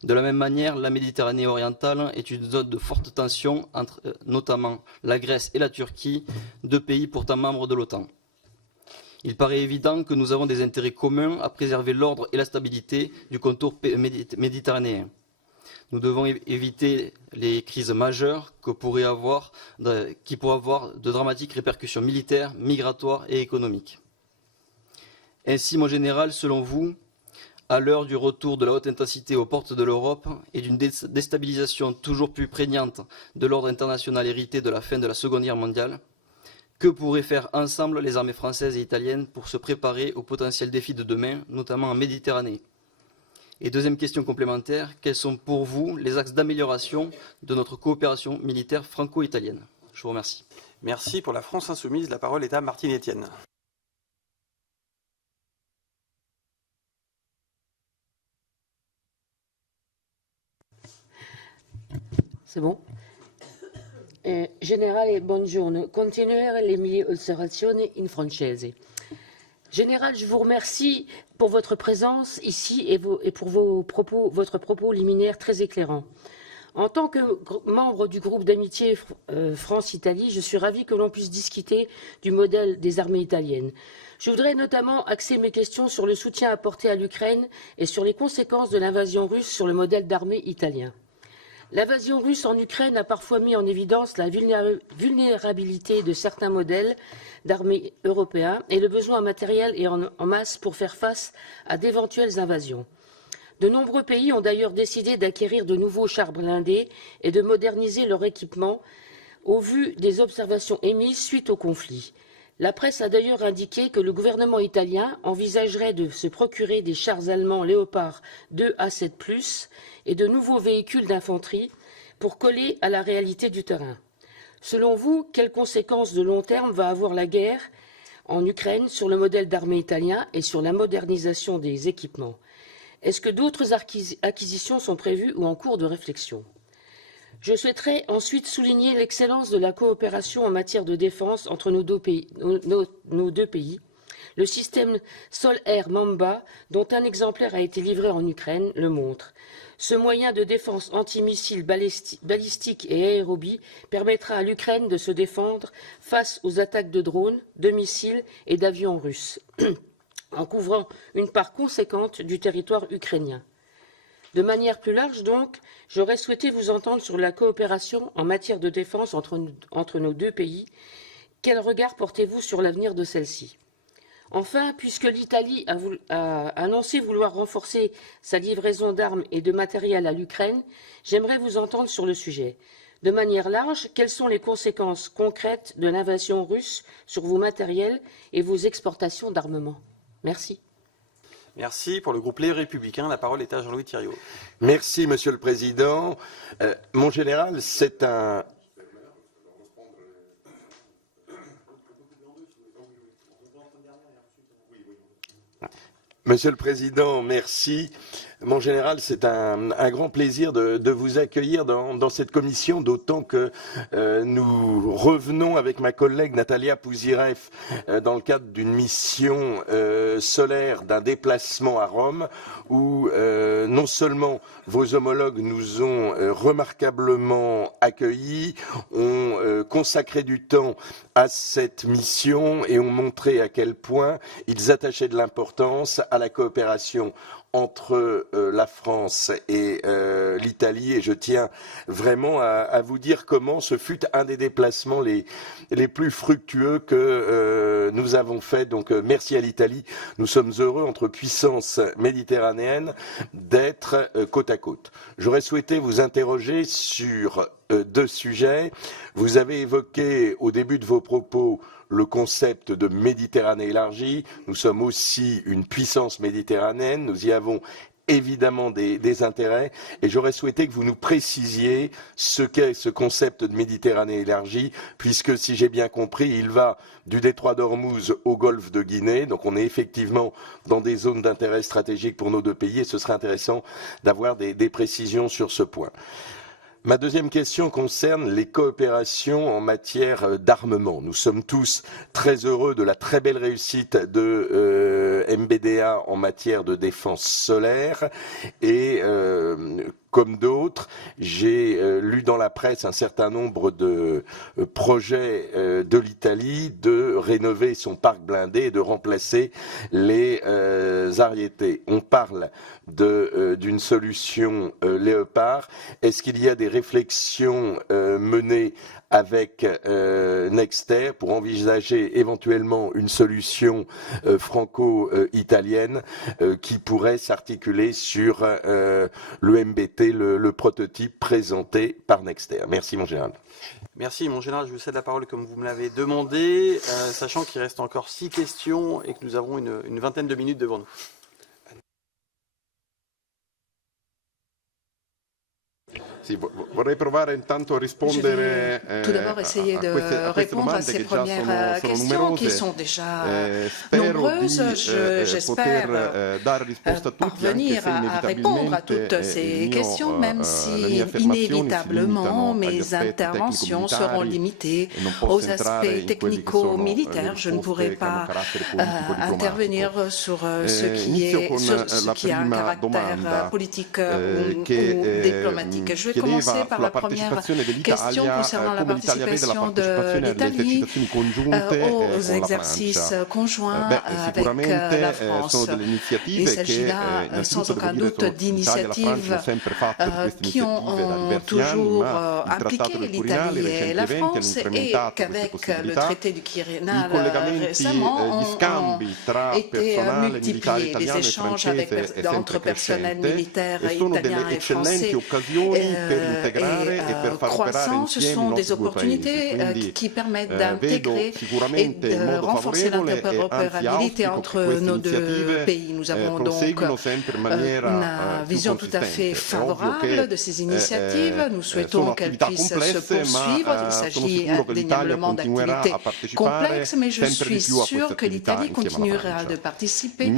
De la même manière, la Méditerranée orientale est une zone de forte tension entre notamment la Grèce et la Turquie, deux pays pourtant membres de l'OTAN. Il paraît évident que nous avons des intérêts communs à préserver l'ordre et la stabilité du contour méditerranéen. Nous devons éviter les crises majeures qui pourraient avoir de dramatiques répercussions militaires, migratoires et économiques. Ainsi, mon général, selon vous, à l'heure du retour de la haute intensité aux portes de l'Europe et d'une déstabilisation toujours plus prégnante de l'ordre international hérité de la fin de la Seconde Guerre mondiale, que pourraient faire ensemble les armées françaises et italiennes pour se préparer aux potentiels défis de demain, notamment en Méditerranée? Et deuxième question complémentaire, quels sont pour vous les axes d'amélioration de notre coopération militaire franco-italienne? Je vous remercie. Merci. Pour la France Insoumise, la parole est à Martine Etienne. C'est bon. Generale, buongiorno. Continuare le mie osservazioni in francese. Général, je vous remercie pour votre présence ici et pour votre propos liminaire très éclairant. En tant que membre du groupe d'amitié France-Italie, je suis ravi que l'on puisse discuter du modèle des armées italiennes. Je voudrais notamment axer mes questions sur le soutien apporté à l'Ukraine et sur les conséquences de l'invasion russe sur le modèle d'armée italien. L'invasion russe en Ukraine a parfois mis en évidence la vulnérabilité de certains modèles d'armées européens et le besoin en matériel et en masse pour faire face à d'éventuelles invasions. De nombreux pays ont d'ailleurs décidé d'acquérir de nouveaux chars blindés et de moderniser leur équipement au vu des observations émises suite au conflit. La presse a d'ailleurs indiqué que le gouvernement italien envisagerait de se procurer des chars allemands Léopard 2A7+, et de nouveaux véhicules d'infanterie pour coller à la réalité du terrain. Selon vous, quelles conséquences de long terme va avoir la guerre en Ukraine sur le modèle d'armée italien et sur la modernisation des équipements? Est-ce que d'autres acquisitions sont prévues ou en cours de réflexion? Je souhaiterais ensuite souligner l'excellence de la coopération en matière de défense entre nos deux pays. Le système Sol-Air Mamba, dont un exemplaire a été livré en Ukraine, le montre. Ce moyen de défense antimissile balistique et aérobie permettra à l'Ukraine de se défendre face aux attaques de drones, de missiles et d'avions russes, en couvrant une part conséquente du territoire ukrainien. De manière plus large donc, j'aurais souhaité vous entendre sur la coopération en matière de défense entre nos deux pays. Quel regard portez-vous sur l'avenir de celle-ci? Enfin, puisque l'Italie a annoncé vouloir renforcer sa livraison d'armes et de matériel à l'Ukraine, j'aimerais vous entendre sur le sujet. De manière large, quelles sont les conséquences concrètes de l'invasion russe sur vos matériels et vos exportations d'armement? Merci. Merci. Pour le groupe Les Républicains, la parole est à Jean-Louis Thiriot. Merci, Monsieur le Président. Mon général, c'est un... Monsieur le Président, merci. Mon général, c'est un grand plaisir de vous accueillir dans cette commission, d'autant que nous revenons avec ma collègue Natalia Pouzirev dans le cadre d'une mission solaire d'un déplacement à Rome où non seulement vos homologues nous ont remarquablement accueillis, ont consacré du temps à cette mission et ont montré à quel point ils attachaient de l'importance à la coopération entre la France et l'Italie, et je tiens vraiment à vous dire comment ce fut un des déplacements les plus fructueux que nous avons fait. Donc merci à l'Italie. Nous sommes heureux, entre puissances méditerranéennes, d'être côte à côte. J'aurais souhaité vous interroger sur deux sujets. Vous avez évoqué au début de vos propos le concept de Méditerranée élargie. Nous sommes aussi une puissance méditerranéenne. Nous y avons évidemment des intérêts, et j'aurais souhaité que vous nous précisiez ce qu'est ce concept de Méditerranée élargie, puisque si j'ai bien compris, il va du détroit d'Ormuz au golfe de Guinée, donc on est effectivement dans des zones d'intérêt stratégique pour nos deux pays, et ce serait intéressant d'avoir des précisions sur ce point. Ma deuxième question concerne les coopérations en matière d'armement. Nous sommes tous très heureux de la très belle réussite de MBDA en matière de défense solaire, et comme d'autres, j'ai lu dans la presse un certain nombre de projets de l'Italie de rénover son parc blindé et de remplacer les Ariete. On parle d'une solution Léopard. Est-ce qu'il y a des réflexions menées avec Nexter pour envisager éventuellement une solution franco-italienne qui pourrait s'articuler sur le MBT, le prototype présenté par Nexter? Merci mon général. Merci mon général, je vous cède la parole comme vous me l'avez demandé, sachant qu'il reste encore 6 questions et que nous avons une vingtaine de minutes devant nous. Sì, vorrei provare intanto a rispondere tout d'abord essayer de répondre à ces premières questions qui sont déjà nombreuses. J'espère parvenir à répondre à toutes ces questions, même si inévitablement mes interventions seront limitées aux aspects technico-militaires. Je ne pourrai pas intervenir sur ce qui a un caractère politique ou diplomatique. Je vais commencer par la première question concernant la participation de l'Italie aux exercices conjoints avec la France. Il s'agit là sans aucun doute d'initiatives qui ont toujours impliqué l'Italie et la France, et qu'avec le traité du Quirinal récemment ont été multipliés. Les échanges entre personnel militaire italien et français croissants, ce sont des opportunités qui permettent d'intégrer et de renforcer l'interopérabilité entre nos deux pays. Nous avons donc une vision tout à fait favorable de ces initiatives. Nous souhaitons qu'elles puissent se poursuivre. Il s'agit indéniablement d'activités complexes, mais je suis sûr que l'Italie continuera de participer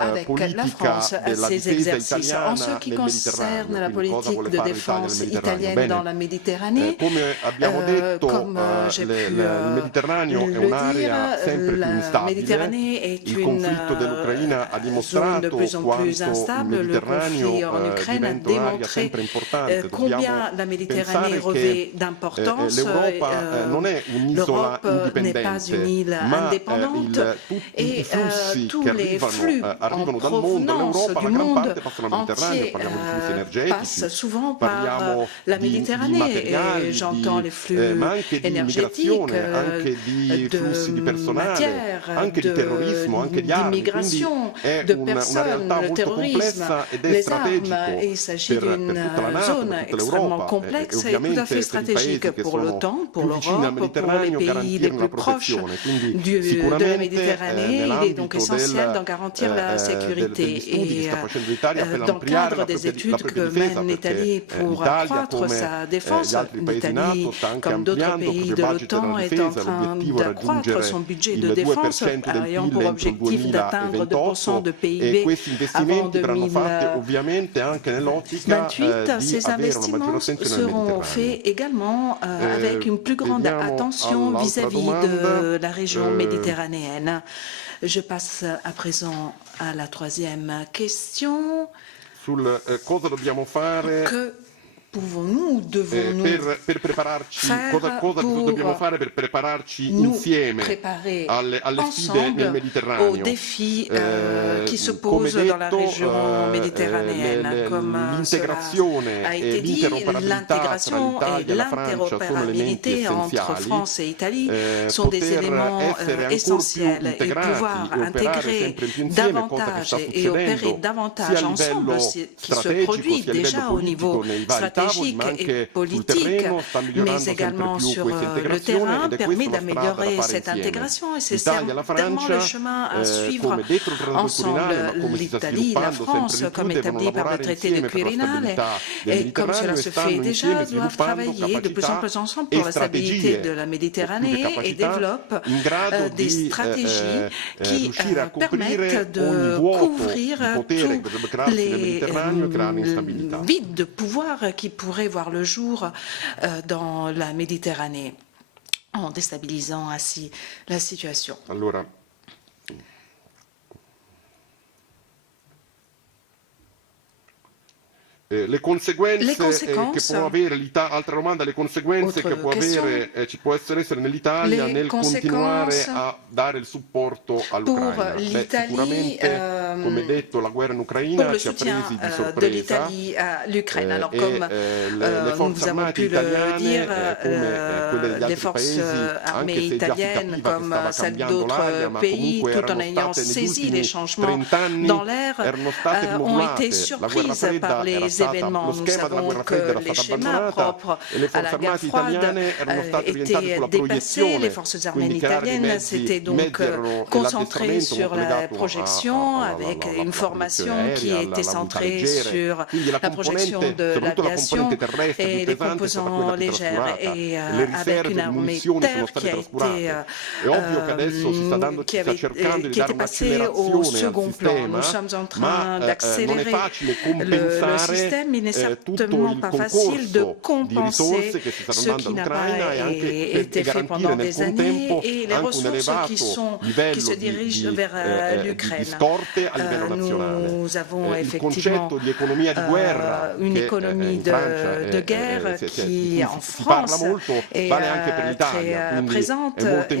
avec la France à ces exercices. En ce qui concerne la politique de défense italienne dans la Méditerranée, comme j'ai pu le dire, la Méditerranée est une zone de plus en plus instable. Le conflit en Ukraine a démontré combien la Méditerranée revêt d'importance. L'Europe n'est pas une île indépendante, et tous les flux en provenance du monde entier passe souvent par la Méditerranée, et j'entends les flux énergétiques, de matières, d'immigration, de personnes, le terrorisme, les armes. Et il s'agit d'une zone extrêmement complexe et tout à fait stratégique pour l'OTAN, pour l'Europe, pour les pays les plus proches de la Méditerranée. Il est donc essentiel d'en garantir la sécurité. Et dans le cadre des études que mène l'Italie pour accroître sa défense, l'Italie, comme d'autres pays de l'OTAN, est en train d'accroître son budget de défense, ayant pour objectif d'atteindre 2% de PIB avant 2028. Ces investissements seront faits également avec une plus grande attention vis-à-vis de la région méditerranéenne. Je passe à présent à la troisième question. Sul cosa dobbiamo fare pouvons-nous, devons-nous per prepararci, faire cosa dobbiamo fare per prepararci insieme alle sfide nel aux Mediterraneo? défis qui se posent dans la région méditerranéenne. Comme cela a été dit, l'intégration et l'interopérabilité entre France et Italie sont des éléments essentiels, et pouvoir intégrer davantage et opérer davantage ensemble, ce qui se produit déjà au niveau stratégique et politique, mais également sur le terrain, permet d'améliorer cette intégration, et c'est certainement le chemin à suivre ensemble. L'Italie, la France, comme établi par le traité de Quirinale, et comme cela se fait déjà, doivent travailler de plus en plus ensemble pour la stabilité de la Méditerranée et développent des stratégies qui permettent de couvrir tous les vides de pouvoir qui pourraient voir le jour dans la Méditerranée, en déstabilisant ainsi la situation. Allora, le conseguenze che può avere l'Italia, altra domanda, le conseguenze che può avere, ci può essere nell'Italia nel continuare a dare il supporto all'Ucraina. Sicuramente, come detto, la guerra in Ucraina ci ha presi di sorpresa le forze armate italiane, come quelle degli altri paesi, anche se già si capiva che stava cambiando l'aria, ma comunque erano state negli ultimi 30 anni erano state smodulate. La guerra fredda era événements. Nous savons que les schémas propres à la guerre froide étaient dépassés. Les forces armées italiennes s'étaient donc concentrées sur la projection, avec une formation qui était centrée sur la projection de l'aviation et les composants légers, et avec une armée terre qui était passée au second plan. Nous sommes en train d'accélérer le système. Il n'est certainement pas facile de compenser ce qui n'a pas été fait pendant des années et les ressources qui se dirigent vers l'Ukraine. Nous avons effectivement une économie de guerre qui, en France, est très présente et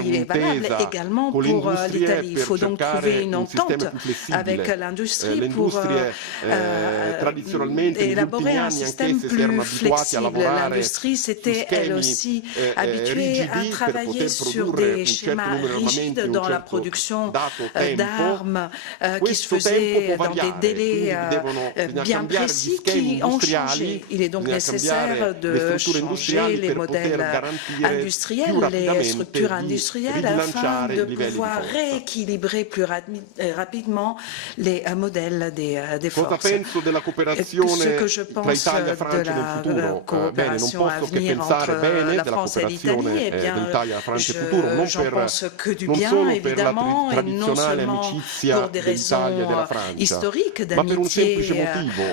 qui est valable également pour l'Italie. Il faut donc trouver une entente avec l'industrie pour élaborer un système plus flexible. L'industrie s'était elle aussi habituée à travailler sur des schémas rigides dans la production d'armes qui se faisaient dans des délais bien précis qui ont changé. Il est donc nécessaire de changer les modèles industriels, les structures industrielles, afin de pouvoir rééquilibrer plus rapidement les modèles des forces. Ce que je pense de la coopération à venir entre la France et l'Italie, eh bien, j'en pense que du bien, évidemment, et non seulement pour des raisons historiques d'amitié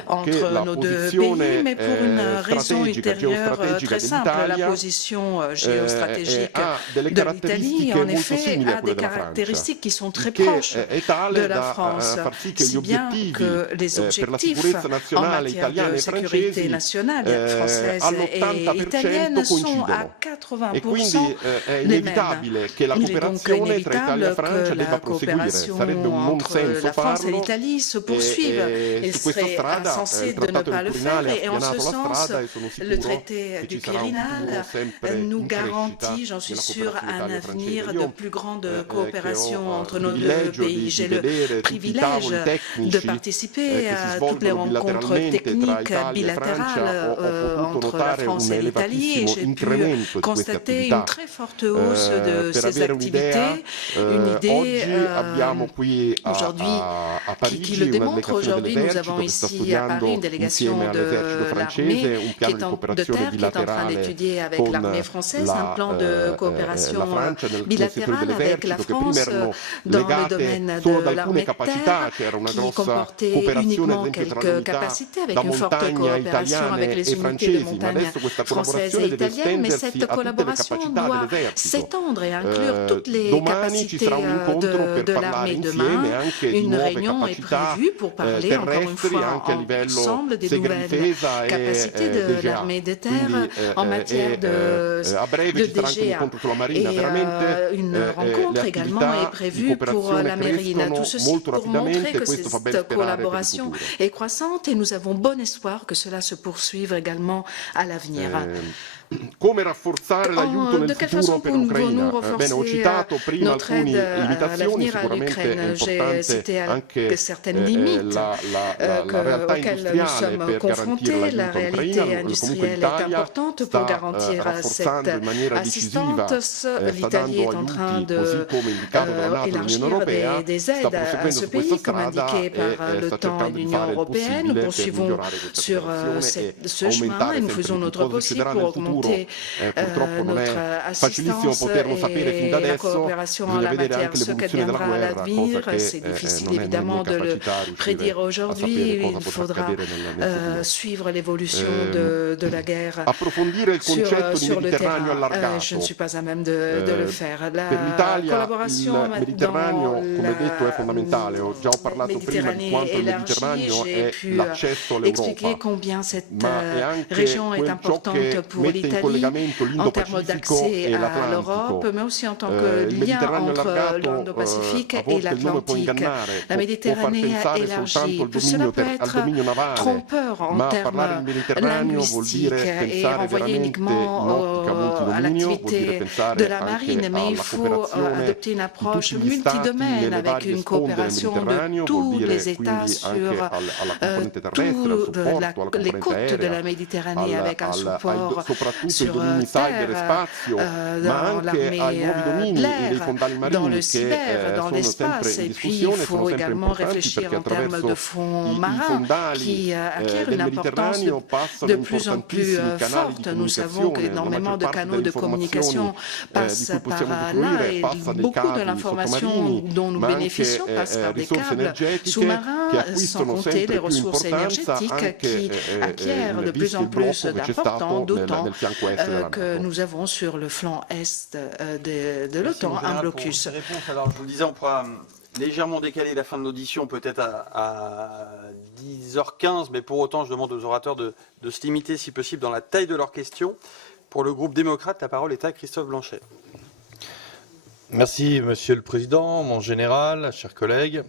entre nos deux pays, mais pour une raison ultérieure très simple. La position géostratégique de l'Italie, en effet, a des caractéristiques qui sont très proches de la France, si bien que les objectifs en matière de sécurité nationale française et italienne sont à 80% les mêmes. Il est donc inévitable que la coopération entre la France et l'Italie se poursuive. Il serait insensé de ne pas le faire, et en ce sens, le traité du Quirinal nous garantit, j'en suis sûr, un avenir de plus grande coopération entre nos deux pays. J'ai le privilège de participer à toutes les rencontres techniques bilatérales entre la France et l'Italie, et j'ai pu constater une très forte hausse de ces activités, une idée aujourd'hui qui le démontre. Aujourd'hui, nous avons ici à Paris une délégation de l'armée de terre qui est en train d'étudier avec l'armée française un plan de coopération bilatérale avec la France dans le domaine de l'armée de terre, qui comportait uniquement quelques capacité, avec une forte coopération avec les unités de montagne françaises et italiennes, mais cette collaboration doit s'étendre et inclure toutes les capacités de l'armée. Demain, une réunion est prévue pour parler encore une fois ensemble des nouvelles capacités de l'armée de terre en matière de DGA. Et une rencontre également est prévue pour la marine. Tout ceci pour montrer que cette collaboration est croissante et nous avons bon espoir que cela se poursuive également à l'avenir. Come rafforzare l'aiuto nel futuro per l'Ucraina? Bene, ho citato prima alcune limitazioni, sicuramente è importante anche la realtà industriale per garantire l'aiuto all'Ucraina. Comunque l'Italia sta rafforzando in maniera decisiva, sta dando aiuti così come indicato dalla NATO e dall'Unione Europea, sta proseguendo su questa strada e sta cercando di fare il possibile per migliorare questa situazione e aumentare sempre più. Succederà nel futuro. Purtroppo non è facilissimo poterlo sapere fin da adesso, bisogna vedere anche l'evoluzione della guerra, cosa che non è nelle mie capacità riuscire a sapere cosa potrà accadere nel suivre l'évolution de la guerre. Approfondire il concetto di Mediterraneo allargato. Je ne suis pas à même de le faire. Per l'Italia il Mediterraneo, come detto, è fondamentale. Ho già parlato prima di quanto il Mediterraneo è l'accesso all'Europa, ma è anche ciò che mette in collegamento l'Indo-Pacifico e l'Atlantico. Mais aussi en tant que lien entre l'Indo-Pacifique et l'Atlantique. La Méditerranée élargie, cela peut être trompeur en termes linguistiques et renvoyer uniquement à l'activité de la marine, mais il faut adopter une approche multidomaine avec une coopération de tous les États sur toutes les côtes de la Méditerranée, avec un support sur terre, dans l'armée de l'air, dans le cyber, dans l'espace. Et puis il faut également réfléchir en termes de fonds marins qui acquièrent une importance de plus en plus forte. Nous savons qu'énormément de canaux de communication passent par là et beaucoup de l'information dont nous bénéficions passe par des câbles sous-marins, sans compter les ressources énergétiques qui acquièrent de plus en plus d'importance, d'autant que nous avons sur le flanc est de l'OTAN un blocus. Alors, je vous le disais, on pourra légèrement décaler la fin de l'audition, peut-être à 10h15, mais pour autant, je demande aux orateurs de se limiter, si possible, dans la taille de leurs questions. Pour le groupe démocrate, la parole est à Christophe Blanchet. Merci, Monsieur le Président, mon général, chers collègues.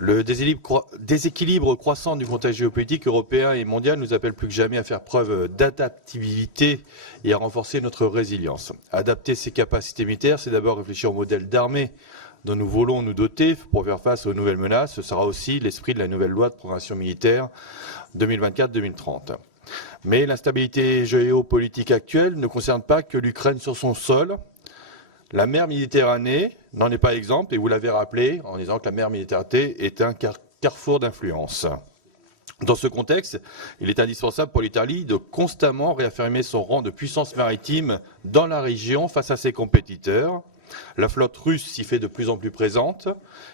Le déséquilibre croissant du contexte géopolitique européen et mondial nous appelle plus que jamais à faire preuve d'adaptabilité et à renforcer notre résilience. Adapter ses capacités militaires, c'est d'abord réfléchir au modèle d'armée dont nous voulons nous doter pour faire face aux nouvelles menaces. Ce sera aussi l'esprit de la nouvelle loi de programmation militaire 2024-2030. Mais l'instabilité géopolitique actuelle ne concerne pas que l'Ukraine sur son sol. La mer Méditerranée n'en est pas exemple, et vous l'avez rappelé en disant que la mer Méditerranée est un carrefour d'influence. Dans ce contexte, il est indispensable pour l'Italie de constamment réaffirmer son rang de puissance maritime dans la région face à ses compétiteurs. La flotte russe s'y fait de plus en plus présente,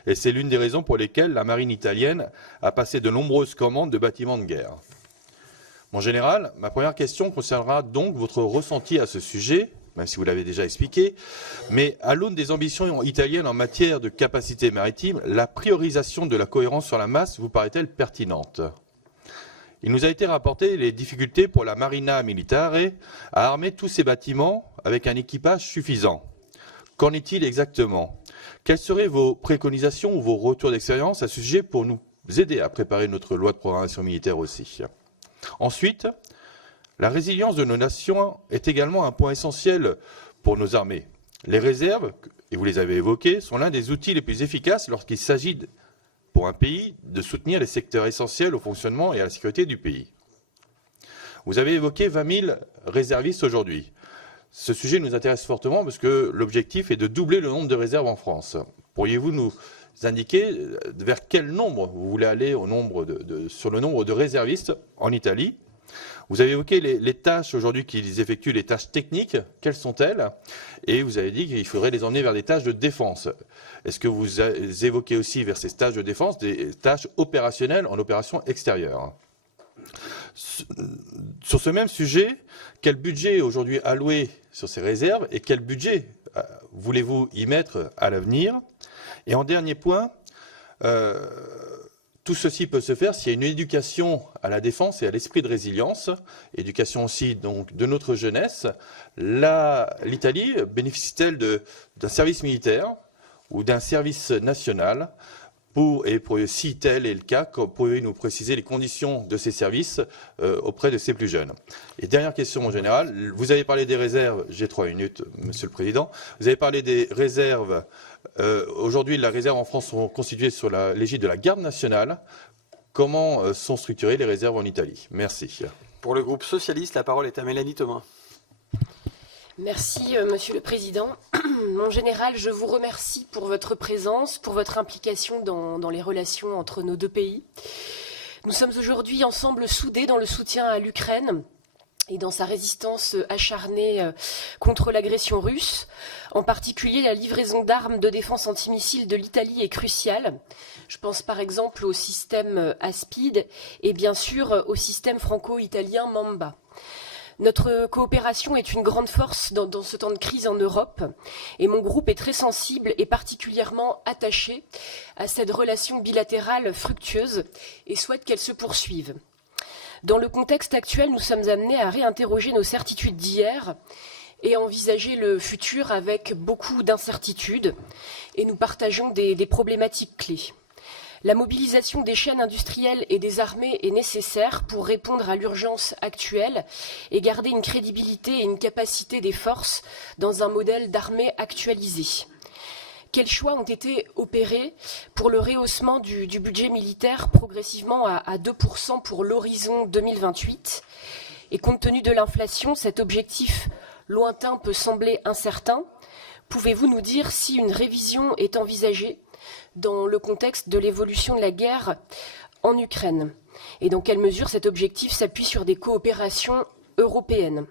et c'est l'une des raisons pour lesquelles la marine italienne a passé de nombreuses commandes de bâtiments de guerre. Mon général, ma première question concernera donc votre ressenti à ce sujet, même si vous l'avez déjà expliqué, mais à l'aune des ambitions italiennes en matière de capacité maritime, la priorisation de la cohérence sur la masse vous paraît-elle pertinente? Il nous a été rapporté les difficultés pour la Marina Militare à armer tous ces bâtiments avec un équipage suffisant. Qu'en est-il exactement? Quelles seraient vos préconisations ou vos retours d'expérience à ce sujet pour nous aider à préparer notre loi de programmation militaire aussi? Ensuite, la résilience de nos nations est également un point essentiel pour nos armées. Les réserves, et vous les avez évoquées, sont l'un des outils les plus efficaces lorsqu'il s'agit pour un pays de soutenir les secteurs essentiels au fonctionnement et à la sécurité du pays. Vous avez évoqué 20 000 réservistes aujourd'hui. Ce sujet nous intéresse fortement parce que l'objectif est de doubler le nombre de réserves en France. Pourriez-vous nous indiquer vers quel nombre vous voulez aller sur le nombre de réservistes en Italie? Vous avez évoqué les tâches aujourd'hui qu'ils effectuent, les tâches techniques, quelles sont-elles? Et vous avez dit qu'il faudrait les emmener vers des tâches de défense. Est-ce que vous évoquez aussi vers ces tâches de défense des tâches opérationnelles en opération extérieure? Sur ce même sujet, quel budget est aujourd'hui alloué sur ces réserves et quel budget voulez-vous y mettre à l'avenir? Et en dernier point, tout ceci peut se faire s'il y a une éducation à la défense et à l'esprit de résilience, éducation aussi donc de notre jeunesse. L'Italie bénéficie-t-elle d'un service militaire ou d'un service national? Si tel est le cas, pouvez-vous nous préciser les conditions de ces services auprès de ces plus jeunes? Et dernière question en général, vous avez parlé des réserves, j'ai 3 minutes, Monsieur le Président, vous avez parlé des réserves. Aujourd'hui, les réserves en France sont constituées sur l'égide de la Garde nationale. Comment sont structurées les réserves en Italie? Merci. Pour le groupe socialiste, la parole est à Mélanie Thomas. Merci, Monsieur le Président. Mon général, je vous remercie pour votre présence, pour votre implication dans les relations entre nos deux pays. Nous sommes aujourd'hui ensemble soudés dans le soutien à l'Ukraine et dans sa résistance acharnée contre l'agression russe. En particulier, la livraison d'armes de défense antimissile de l'Italie est cruciale. Je pense par exemple au système Aspide et bien sûr au système franco-italien Mamba. Notre coopération est une grande force dans ce temps de crise en Europe et mon groupe est très sensible et particulièrement attaché à cette relation bilatérale fructueuse et souhaite qu'elle se poursuive. Dans le contexte actuel, nous sommes amenés à réinterroger nos certitudes d'hier et à envisager le futur avec beaucoup d'incertitudes et nous partageons des problématiques clés. La mobilisation des chaînes industrielles et des armées est nécessaire pour répondre à l'urgence actuelle et garder une crédibilité et une capacité des forces dans un modèle d'armée actualisé. Quels choix ont été opérés pour le rehaussement du budget militaire progressivement à 2% pour l'horizon 2028? Et compte tenu de l'inflation, cet objectif lointain peut sembler incertain. Pouvez-vous nous dire si une révision est envisagée dans le contexte de l'évolution de la guerre en Ukraine? Et dans quelle mesure cet objectif s'appuie sur des coopérations européennes?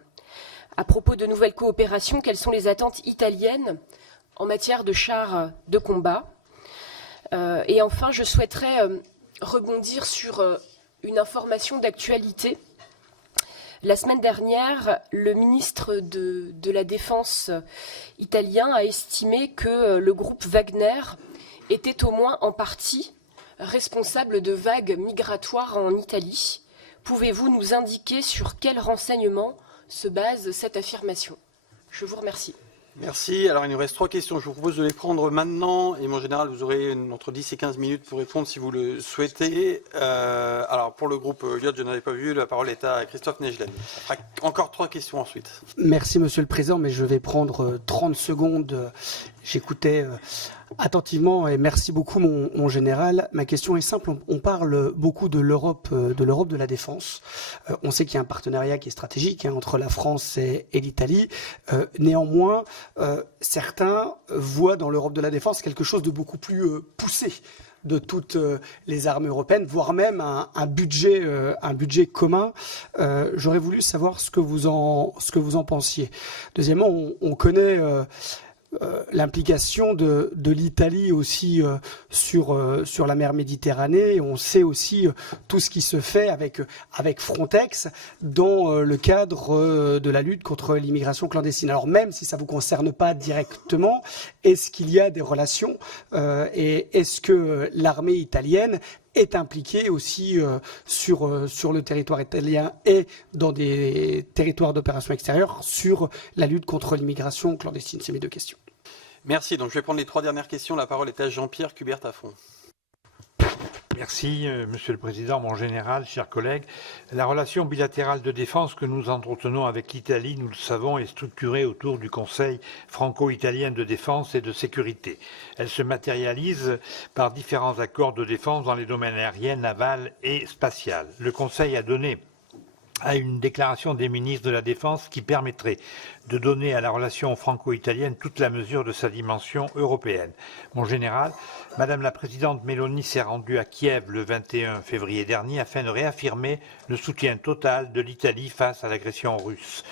À propos de nouvelles coopérations, quelles sont les attentes italiennes en matière de chars de combat? Et enfin, je souhaiterais rebondir sur une information d'actualité. La semaine dernière, le ministre de la Défense italien a estimé que le groupe Wagner était au moins en partie responsable de vagues migratoires en Italie. Pouvez-vous nous indiquer sur quels renseignements se base cette affirmation? Je vous remercie. Merci. Alors, il nous reste 3 questions. Je vous propose de les prendre maintenant. Et mon général, vous aurez entre 10 et 15 minutes pour répondre si vous le souhaitez. Alors, pour le groupe Lyot, je n'avais pas vu. La parole est à Christophe Nejlen. Encore 3 questions ensuite. Merci, Monsieur le Président, mais je vais prendre 30 secondes. J'écoutais attentivement et merci beaucoup, mon général. Ma question est simple. On parle beaucoup de l'Europe de la défense. On sait qu'il y a un partenariat qui est stratégique entre la France et l'Italie. Néanmoins, certains voient dans l'Europe de la défense quelque chose de beaucoup plus poussé de toutes les armées européennes, voire même un budget commun. J'aurais voulu savoir ce que vous en pensiez. Deuxièmement, on connaît l'implication de l'Italie aussi sur la mer Méditerranée. On sait aussi tout ce qui se fait avec Frontex dans le cadre de la lutte contre l'immigration clandestine. Alors même si ça ne vous concerne pas directement, est-ce qu'il y a des relations et est-ce que l'armée italienne est impliquée aussi sur le territoire italien et dans des territoires d'opération extérieure sur la lutte contre l'immigration clandestine? C'est mes 2 questions. Merci. Donc, je vais prendre les 3 dernières questions. La parole est à Jean-Pierre Cubert-Affon. Merci, Monsieur le Président, mon général, chers collègues. La relation bilatérale de défense que nous entretenons avec l'Italie, nous le savons, est structurée autour du Conseil franco-italien de défense et de sécurité. Elle se matérialise par différents accords de défense dans les domaines aériens, naval et spatial. Le Conseil a donné à une déclaration des ministres de la Défense qui permettrait de donner à la relation franco-italienne toute la mesure de sa dimension européenne. Mon général, Madame la Présidente Meloni s'est rendue à Kiev le 21 février dernier afin de réaffirmer le soutien total de l'Italie face à l'agression russe.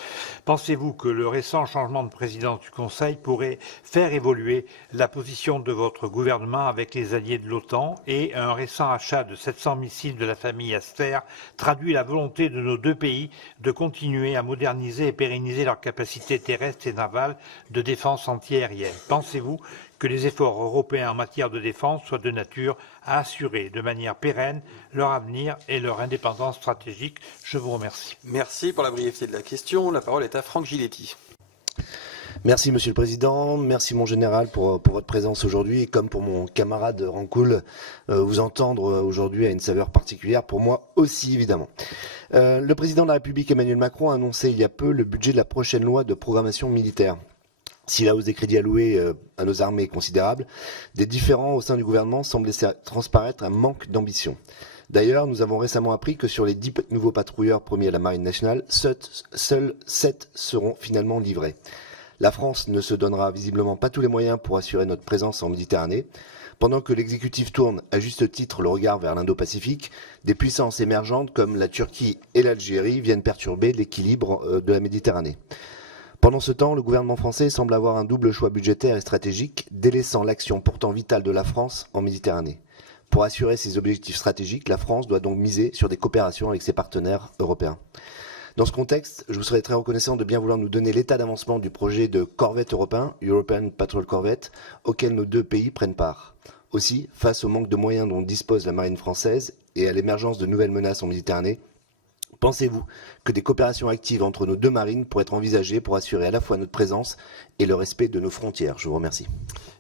Pensez-vous que le récent changement de présidence du Conseil pourrait faire évoluer la position de votre gouvernement avec les alliés de l'OTAN et un récent achat de 700 missiles de la famille Aster traduit la volonté de nos deux pays de continuer à moderniser et pérenniser leurs capacités terrestres et navales de défense antiaérienne? Pensez-vous que les efforts européens en matière de défense soient de nature à assurer de manière pérenne leur avenir et leur indépendance stratégique? Je vous remercie. Merci pour la brièveté de la question. La parole est à Franck Giletti. Merci Monsieur le Président, merci mon général pour votre présence aujourd'hui. Et comme pour mon camarade Rancoul, vous entendre aujourd'hui a une saveur particulière, pour moi aussi évidemment. Le Président de la République Emmanuel Macron a annoncé il y a peu le budget de la prochaine loi de programmation militaire. Si la hausse des crédits alloués à nos armées est considérable, des différends au sein du gouvernement semblent laisser transparaître un manque d'ambition. D'ailleurs, nous avons récemment appris que sur les 10 nouveaux patrouilleurs promis à la Marine nationale, seuls 7 seront finalement livrés. La France ne se donnera visiblement pas tous les moyens pour assurer notre présence en Méditerranée. Pendant que l'exécutif tourne à juste titre le regard vers l'Indo-Pacifique, des puissances émergentes comme la Turquie et l'Algérie viennent perturber l'équilibre de la Méditerranée. Pendant ce temps, le gouvernement français semble avoir un double choix budgétaire et stratégique, délaissant l'action pourtant vitale de la France en Méditerranée. Pour assurer ses objectifs stratégiques, la France doit donc miser sur des coopérations avec ses partenaires européens. Dans ce contexte, je vous serais très reconnaissant de bien vouloir nous donner l'état d'avancement du projet de corvette européen, European Patrol Corvette, auquel nos deux pays prennent part. Aussi, face au manque de moyens dont dispose la marine française et à l'émergence de nouvelles menaces en Méditerranée, pensez-vous que des coopérations actives entre nos deux marines pourraient être envisagées pour assurer à la fois notre présence et le respect de nos frontières? Je vous remercie.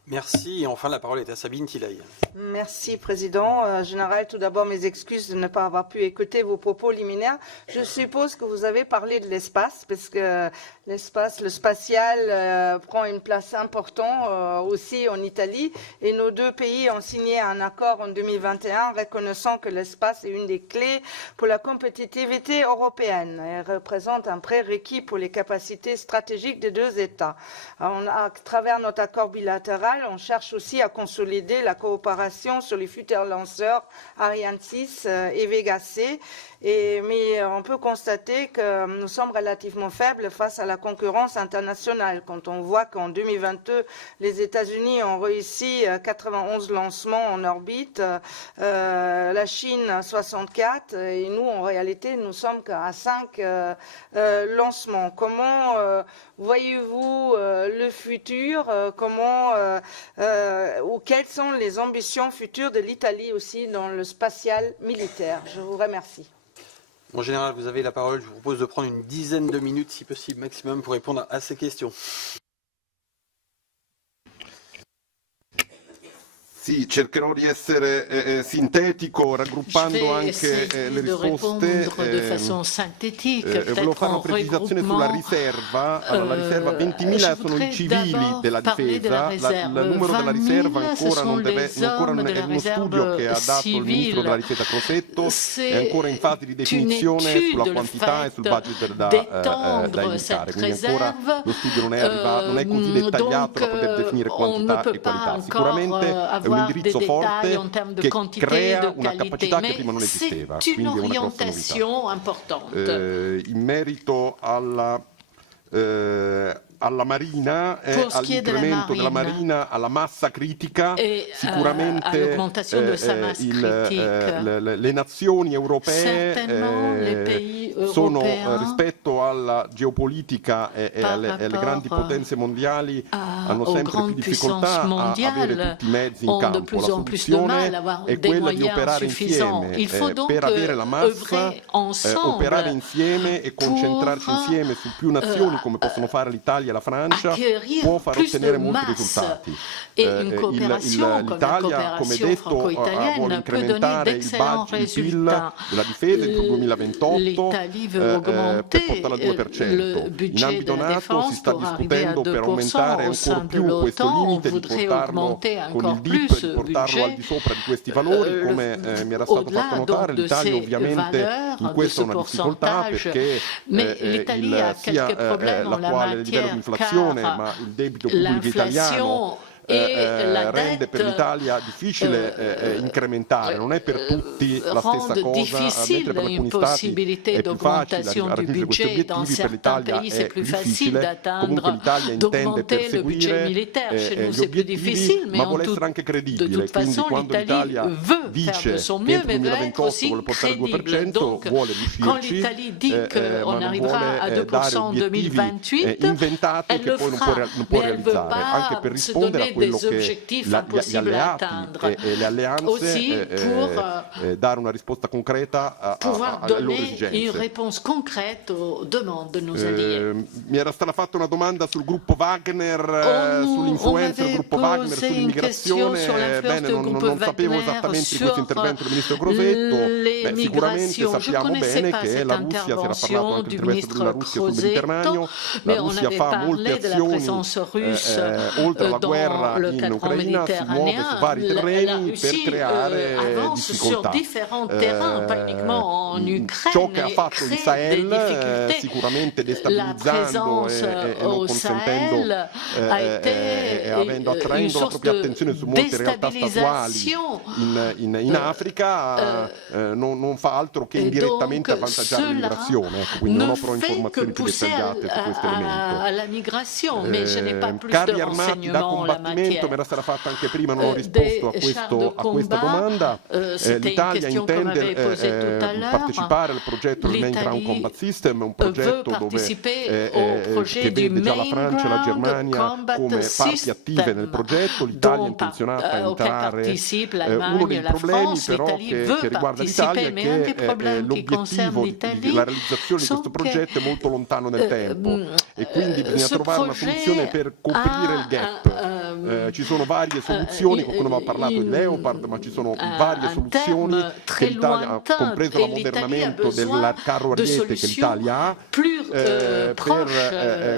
Merci. Et enfin, la parole est à Sabine Thilaï. Merci, Président. Général, tout d'abord, mes excuses de ne pas avoir pu écouter vos propos liminaires. Je suppose que vous avez parlé de l'espace, parce que l'espace, le spatial prend une place importante aussi en Italie. Et nos deux pays ont signé un accord en 2021 reconnaissant que l'espace est une des clés pour la compétitivité européenne et représente un prérequis pour les capacités stratégiques des deux États. À travers notre accord bilatéral, on cherche aussi à consolider la coopération sur les futurs lanceurs Ariane 6 et Vega C. Mais on peut constater que nous sommes relativement faibles face à la concurrence internationale. Quand on voit qu'en 2022, les États-Unis ont réussi 91 lancements en orbite, la Chine 64, et nous, en réalité, nous sommes qu'à 5 lancements. Comment voyez-vous le futur? Ou quelles sont les ambitions futures de l'Italie aussi dans le spatial militaire? Je vous remercie. Mon général, vous avez la parole. Je vous propose de prendre une dizaine de minutes, si possible, maximum, pour répondre à ces questions. Sì, cercherò di essere sintetico, raggruppando anche le risposte. Volevo fare una precisazione sulla riserva. Allora, la riserva 20.000 sono i civili della difesa, il numero della riserva ancora non è uno studio che ha dato il ministro della difesa Crosetto, è ancora in fase di definizione sulla quantità e sul budget da indicare, quindi ancora lo studio non è arrivato, non è così dettagliato da poter definire quantità e qualità. Sicuramente un indirizzo forte che crea una capacità che prima non esisteva, quindi è una grossa novità. In merito alla Marina, all'incremento della Marina, alla massa critica, sicuramente le nazioni europee sono rispetto alla geopolitica e alle grandi potenze mondiali hanno sempre più difficoltà a avere tutti i mezzi in campo. La soluzione è quella di operare insieme per avere la massa, operare insieme e concentrarci insieme su più nazioni come possono fare l'Italia e la Francia può far ottenere molti risultati. L'Italia, come detto, vuole incrementare il PIL della difesa entro il 2028 l'Italie veut augmenter le budget de la défense pour arriver à 2% au sein de l'OTAN. On voudrait augmenter encore plus ce budget au-delà donc de ces valeurs, de ce pourcentage. Mais l'Italie a quelques problèmes en la matière car l'inflation e la rende per l'Italia difficile incrementare, non è per tutti la stessa cosa, difficile une possibilité d'augmentation du budget. Dans certains pays, c'est plus facile d'atteindre, d'augmenter le budget militaire. Chez nous, c'est plus difficile, mais de toute façon, l'Italie veut faire de son mieux, mais veut être aussi crédible. Donc, quand l'Italie dit qu'on arrivera à 2% en 2028, elle le fera, mais elle ne veut pas se donner des objectifs impossibles à atteindre. Aussi pour dare una risposta concreta pouvoir donner une réponse concrète aux demandes de nos alliés. Mi era stata fatta una domanda sul gruppo Wagner, sull'influenza del gruppo Wagner, sull'immigrazione. Bene, non sapevo esattamente di questo intervento del ministro Crosetto. Sicuramente sappiamo bene che la Russia, si era parlato anche dell'intervento della Russia sul Mediterraneo, la Russia fa molte azioni oltre alla guerra in Ucraina, si muove su vari terreni per creare difficoltà. Ciò che ha fatto il Sahel, sicuramente destabilizzando e non consentendo attraendo la propria attenzione su molte realtà statuali in Africa, non fa altro che indirettamente avvantaggiare l'immigrazione. Quindi non ho però informazioni più dettagliate su questo elemento. Carri armati da combattimento, mi era stata fatta anche prima, non ho risposto a questa domanda. L'Italia intende partecipare al progetto del Main Ground Combat System, un progetto che vede già la Francia e la Germania come parti attive nel progetto. L'Italia è intenzionata a entrare. Uno dei problemi però che riguarda l'Italia è che l'obiettivo la realizzazione di questo progetto è molto lontano nel tempo e quindi bisogna trovare una soluzione per coprire il gap. Ci sono varie soluzioni, qualcuno aveva parlato di Leopard, ma ci sono varie soluzioni che l'Italia, compreso l'ammodernamento del carro ariete che l'Italia ha, per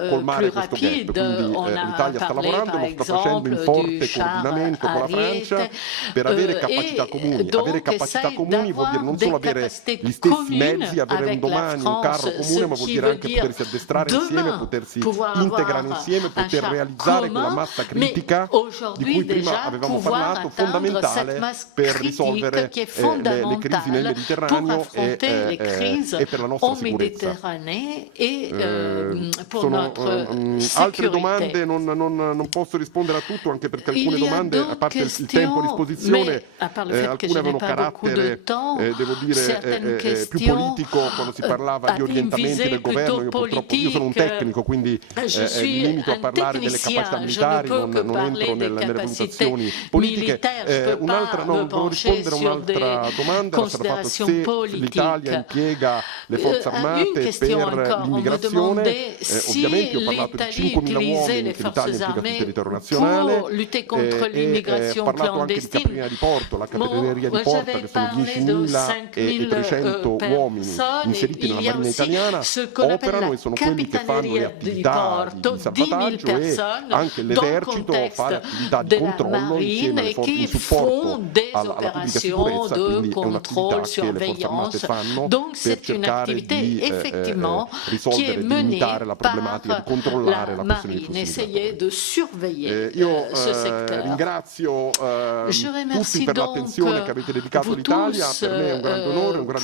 colmare questo gap. Quindi l'Italia sta lavorando, lo sta facendo in forte coordinamento con la Francia per avere capacità comuni. Avere capacità comuni vuol dire non solo avere gli stessi mezzi, avere un domani un carro comune, ma vuol dire anche potersi addestrare insieme, potersi integrare insieme, poter realizzare quella massa critica di cui prima avevamo parlato, fondamentale per risolvere le crisi nel Mediterraneo e per la nostra sicurezza. Sono altre domande, non posso rispondere a tutto, anche perché alcune domande, a parte il tempo a disposizione, alcune avevano carattere, devo dire, più politico, quando si parlava di orientamenti del governo. Io sono un tecnico, quindi mi limito a parlare delle capacità militari, non entro nelle valutazioni politiche. Devo rispondere a un'altra domanda, era stata fatta se l'Italia impiega le forze armate per l'immigrazione. Ovviamente ho parlato di 5.000 uomini che l'Italia impiega sul territorio nazionale, ho parlato anche di capitaneria di porto, la capitaneria di porto che sono 10.300 uomini inseriti nella Marina italiana, operano e sono quelli che fanno le attività di salvataggio e anche l'esercito fare attività di controllo insieme alle forze di supporto alla pubblica sicurezza, quindi è un'attività che le forze armate fanno per cercare di risolvere, di limitare la problematica, di controllare la questione di flussi. Io ringrazio tutti per l'attenzione che avete dedicato all'Italia. Per me è un grande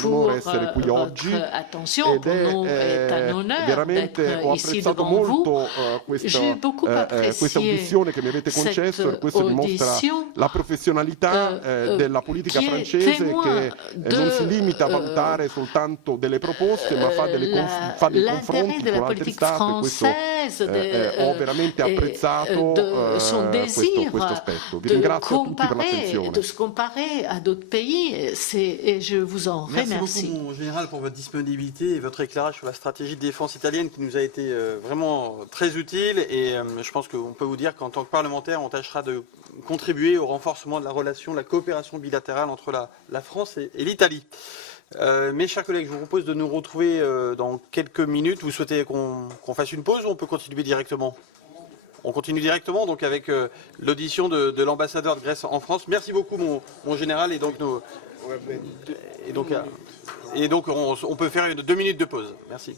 onore essere qui oggi ed è veramente, ho apprezzato molto questa audizione che mi avete concesso, e questo dimostra la professionalità della politica francese, che non si limita a valutare soltanto delle proposte, ma fa dei confronti con altri stati, e questo ho veramente apprezzato questo aspetto. Vi ringrazio tutti per l'attenzione. De se comparer à d'autres pays, et je vous en remercie. Merci beaucoup, mon général, pour votre disponibilité et votre éclairage sur la stratégie de défense italienne qui nous a été vraiment très utile. Et je pense qu'on peut vous dire qu'en tant que parlementaire, on tâchera de contribuer au renforcement de la relation, de la coopération bilatérale entre la France et l'Italie. Mes chers collègues, je vous propose de nous retrouver dans quelques minutes. Vous souhaitez qu'on fasse une pause ou on peut continuer directement? On continue directement donc avec l'audition de l'ambassadeur de Grèce en France. Merci beaucoup mon général et donc on peut faire 2 minutes de pause. Merci.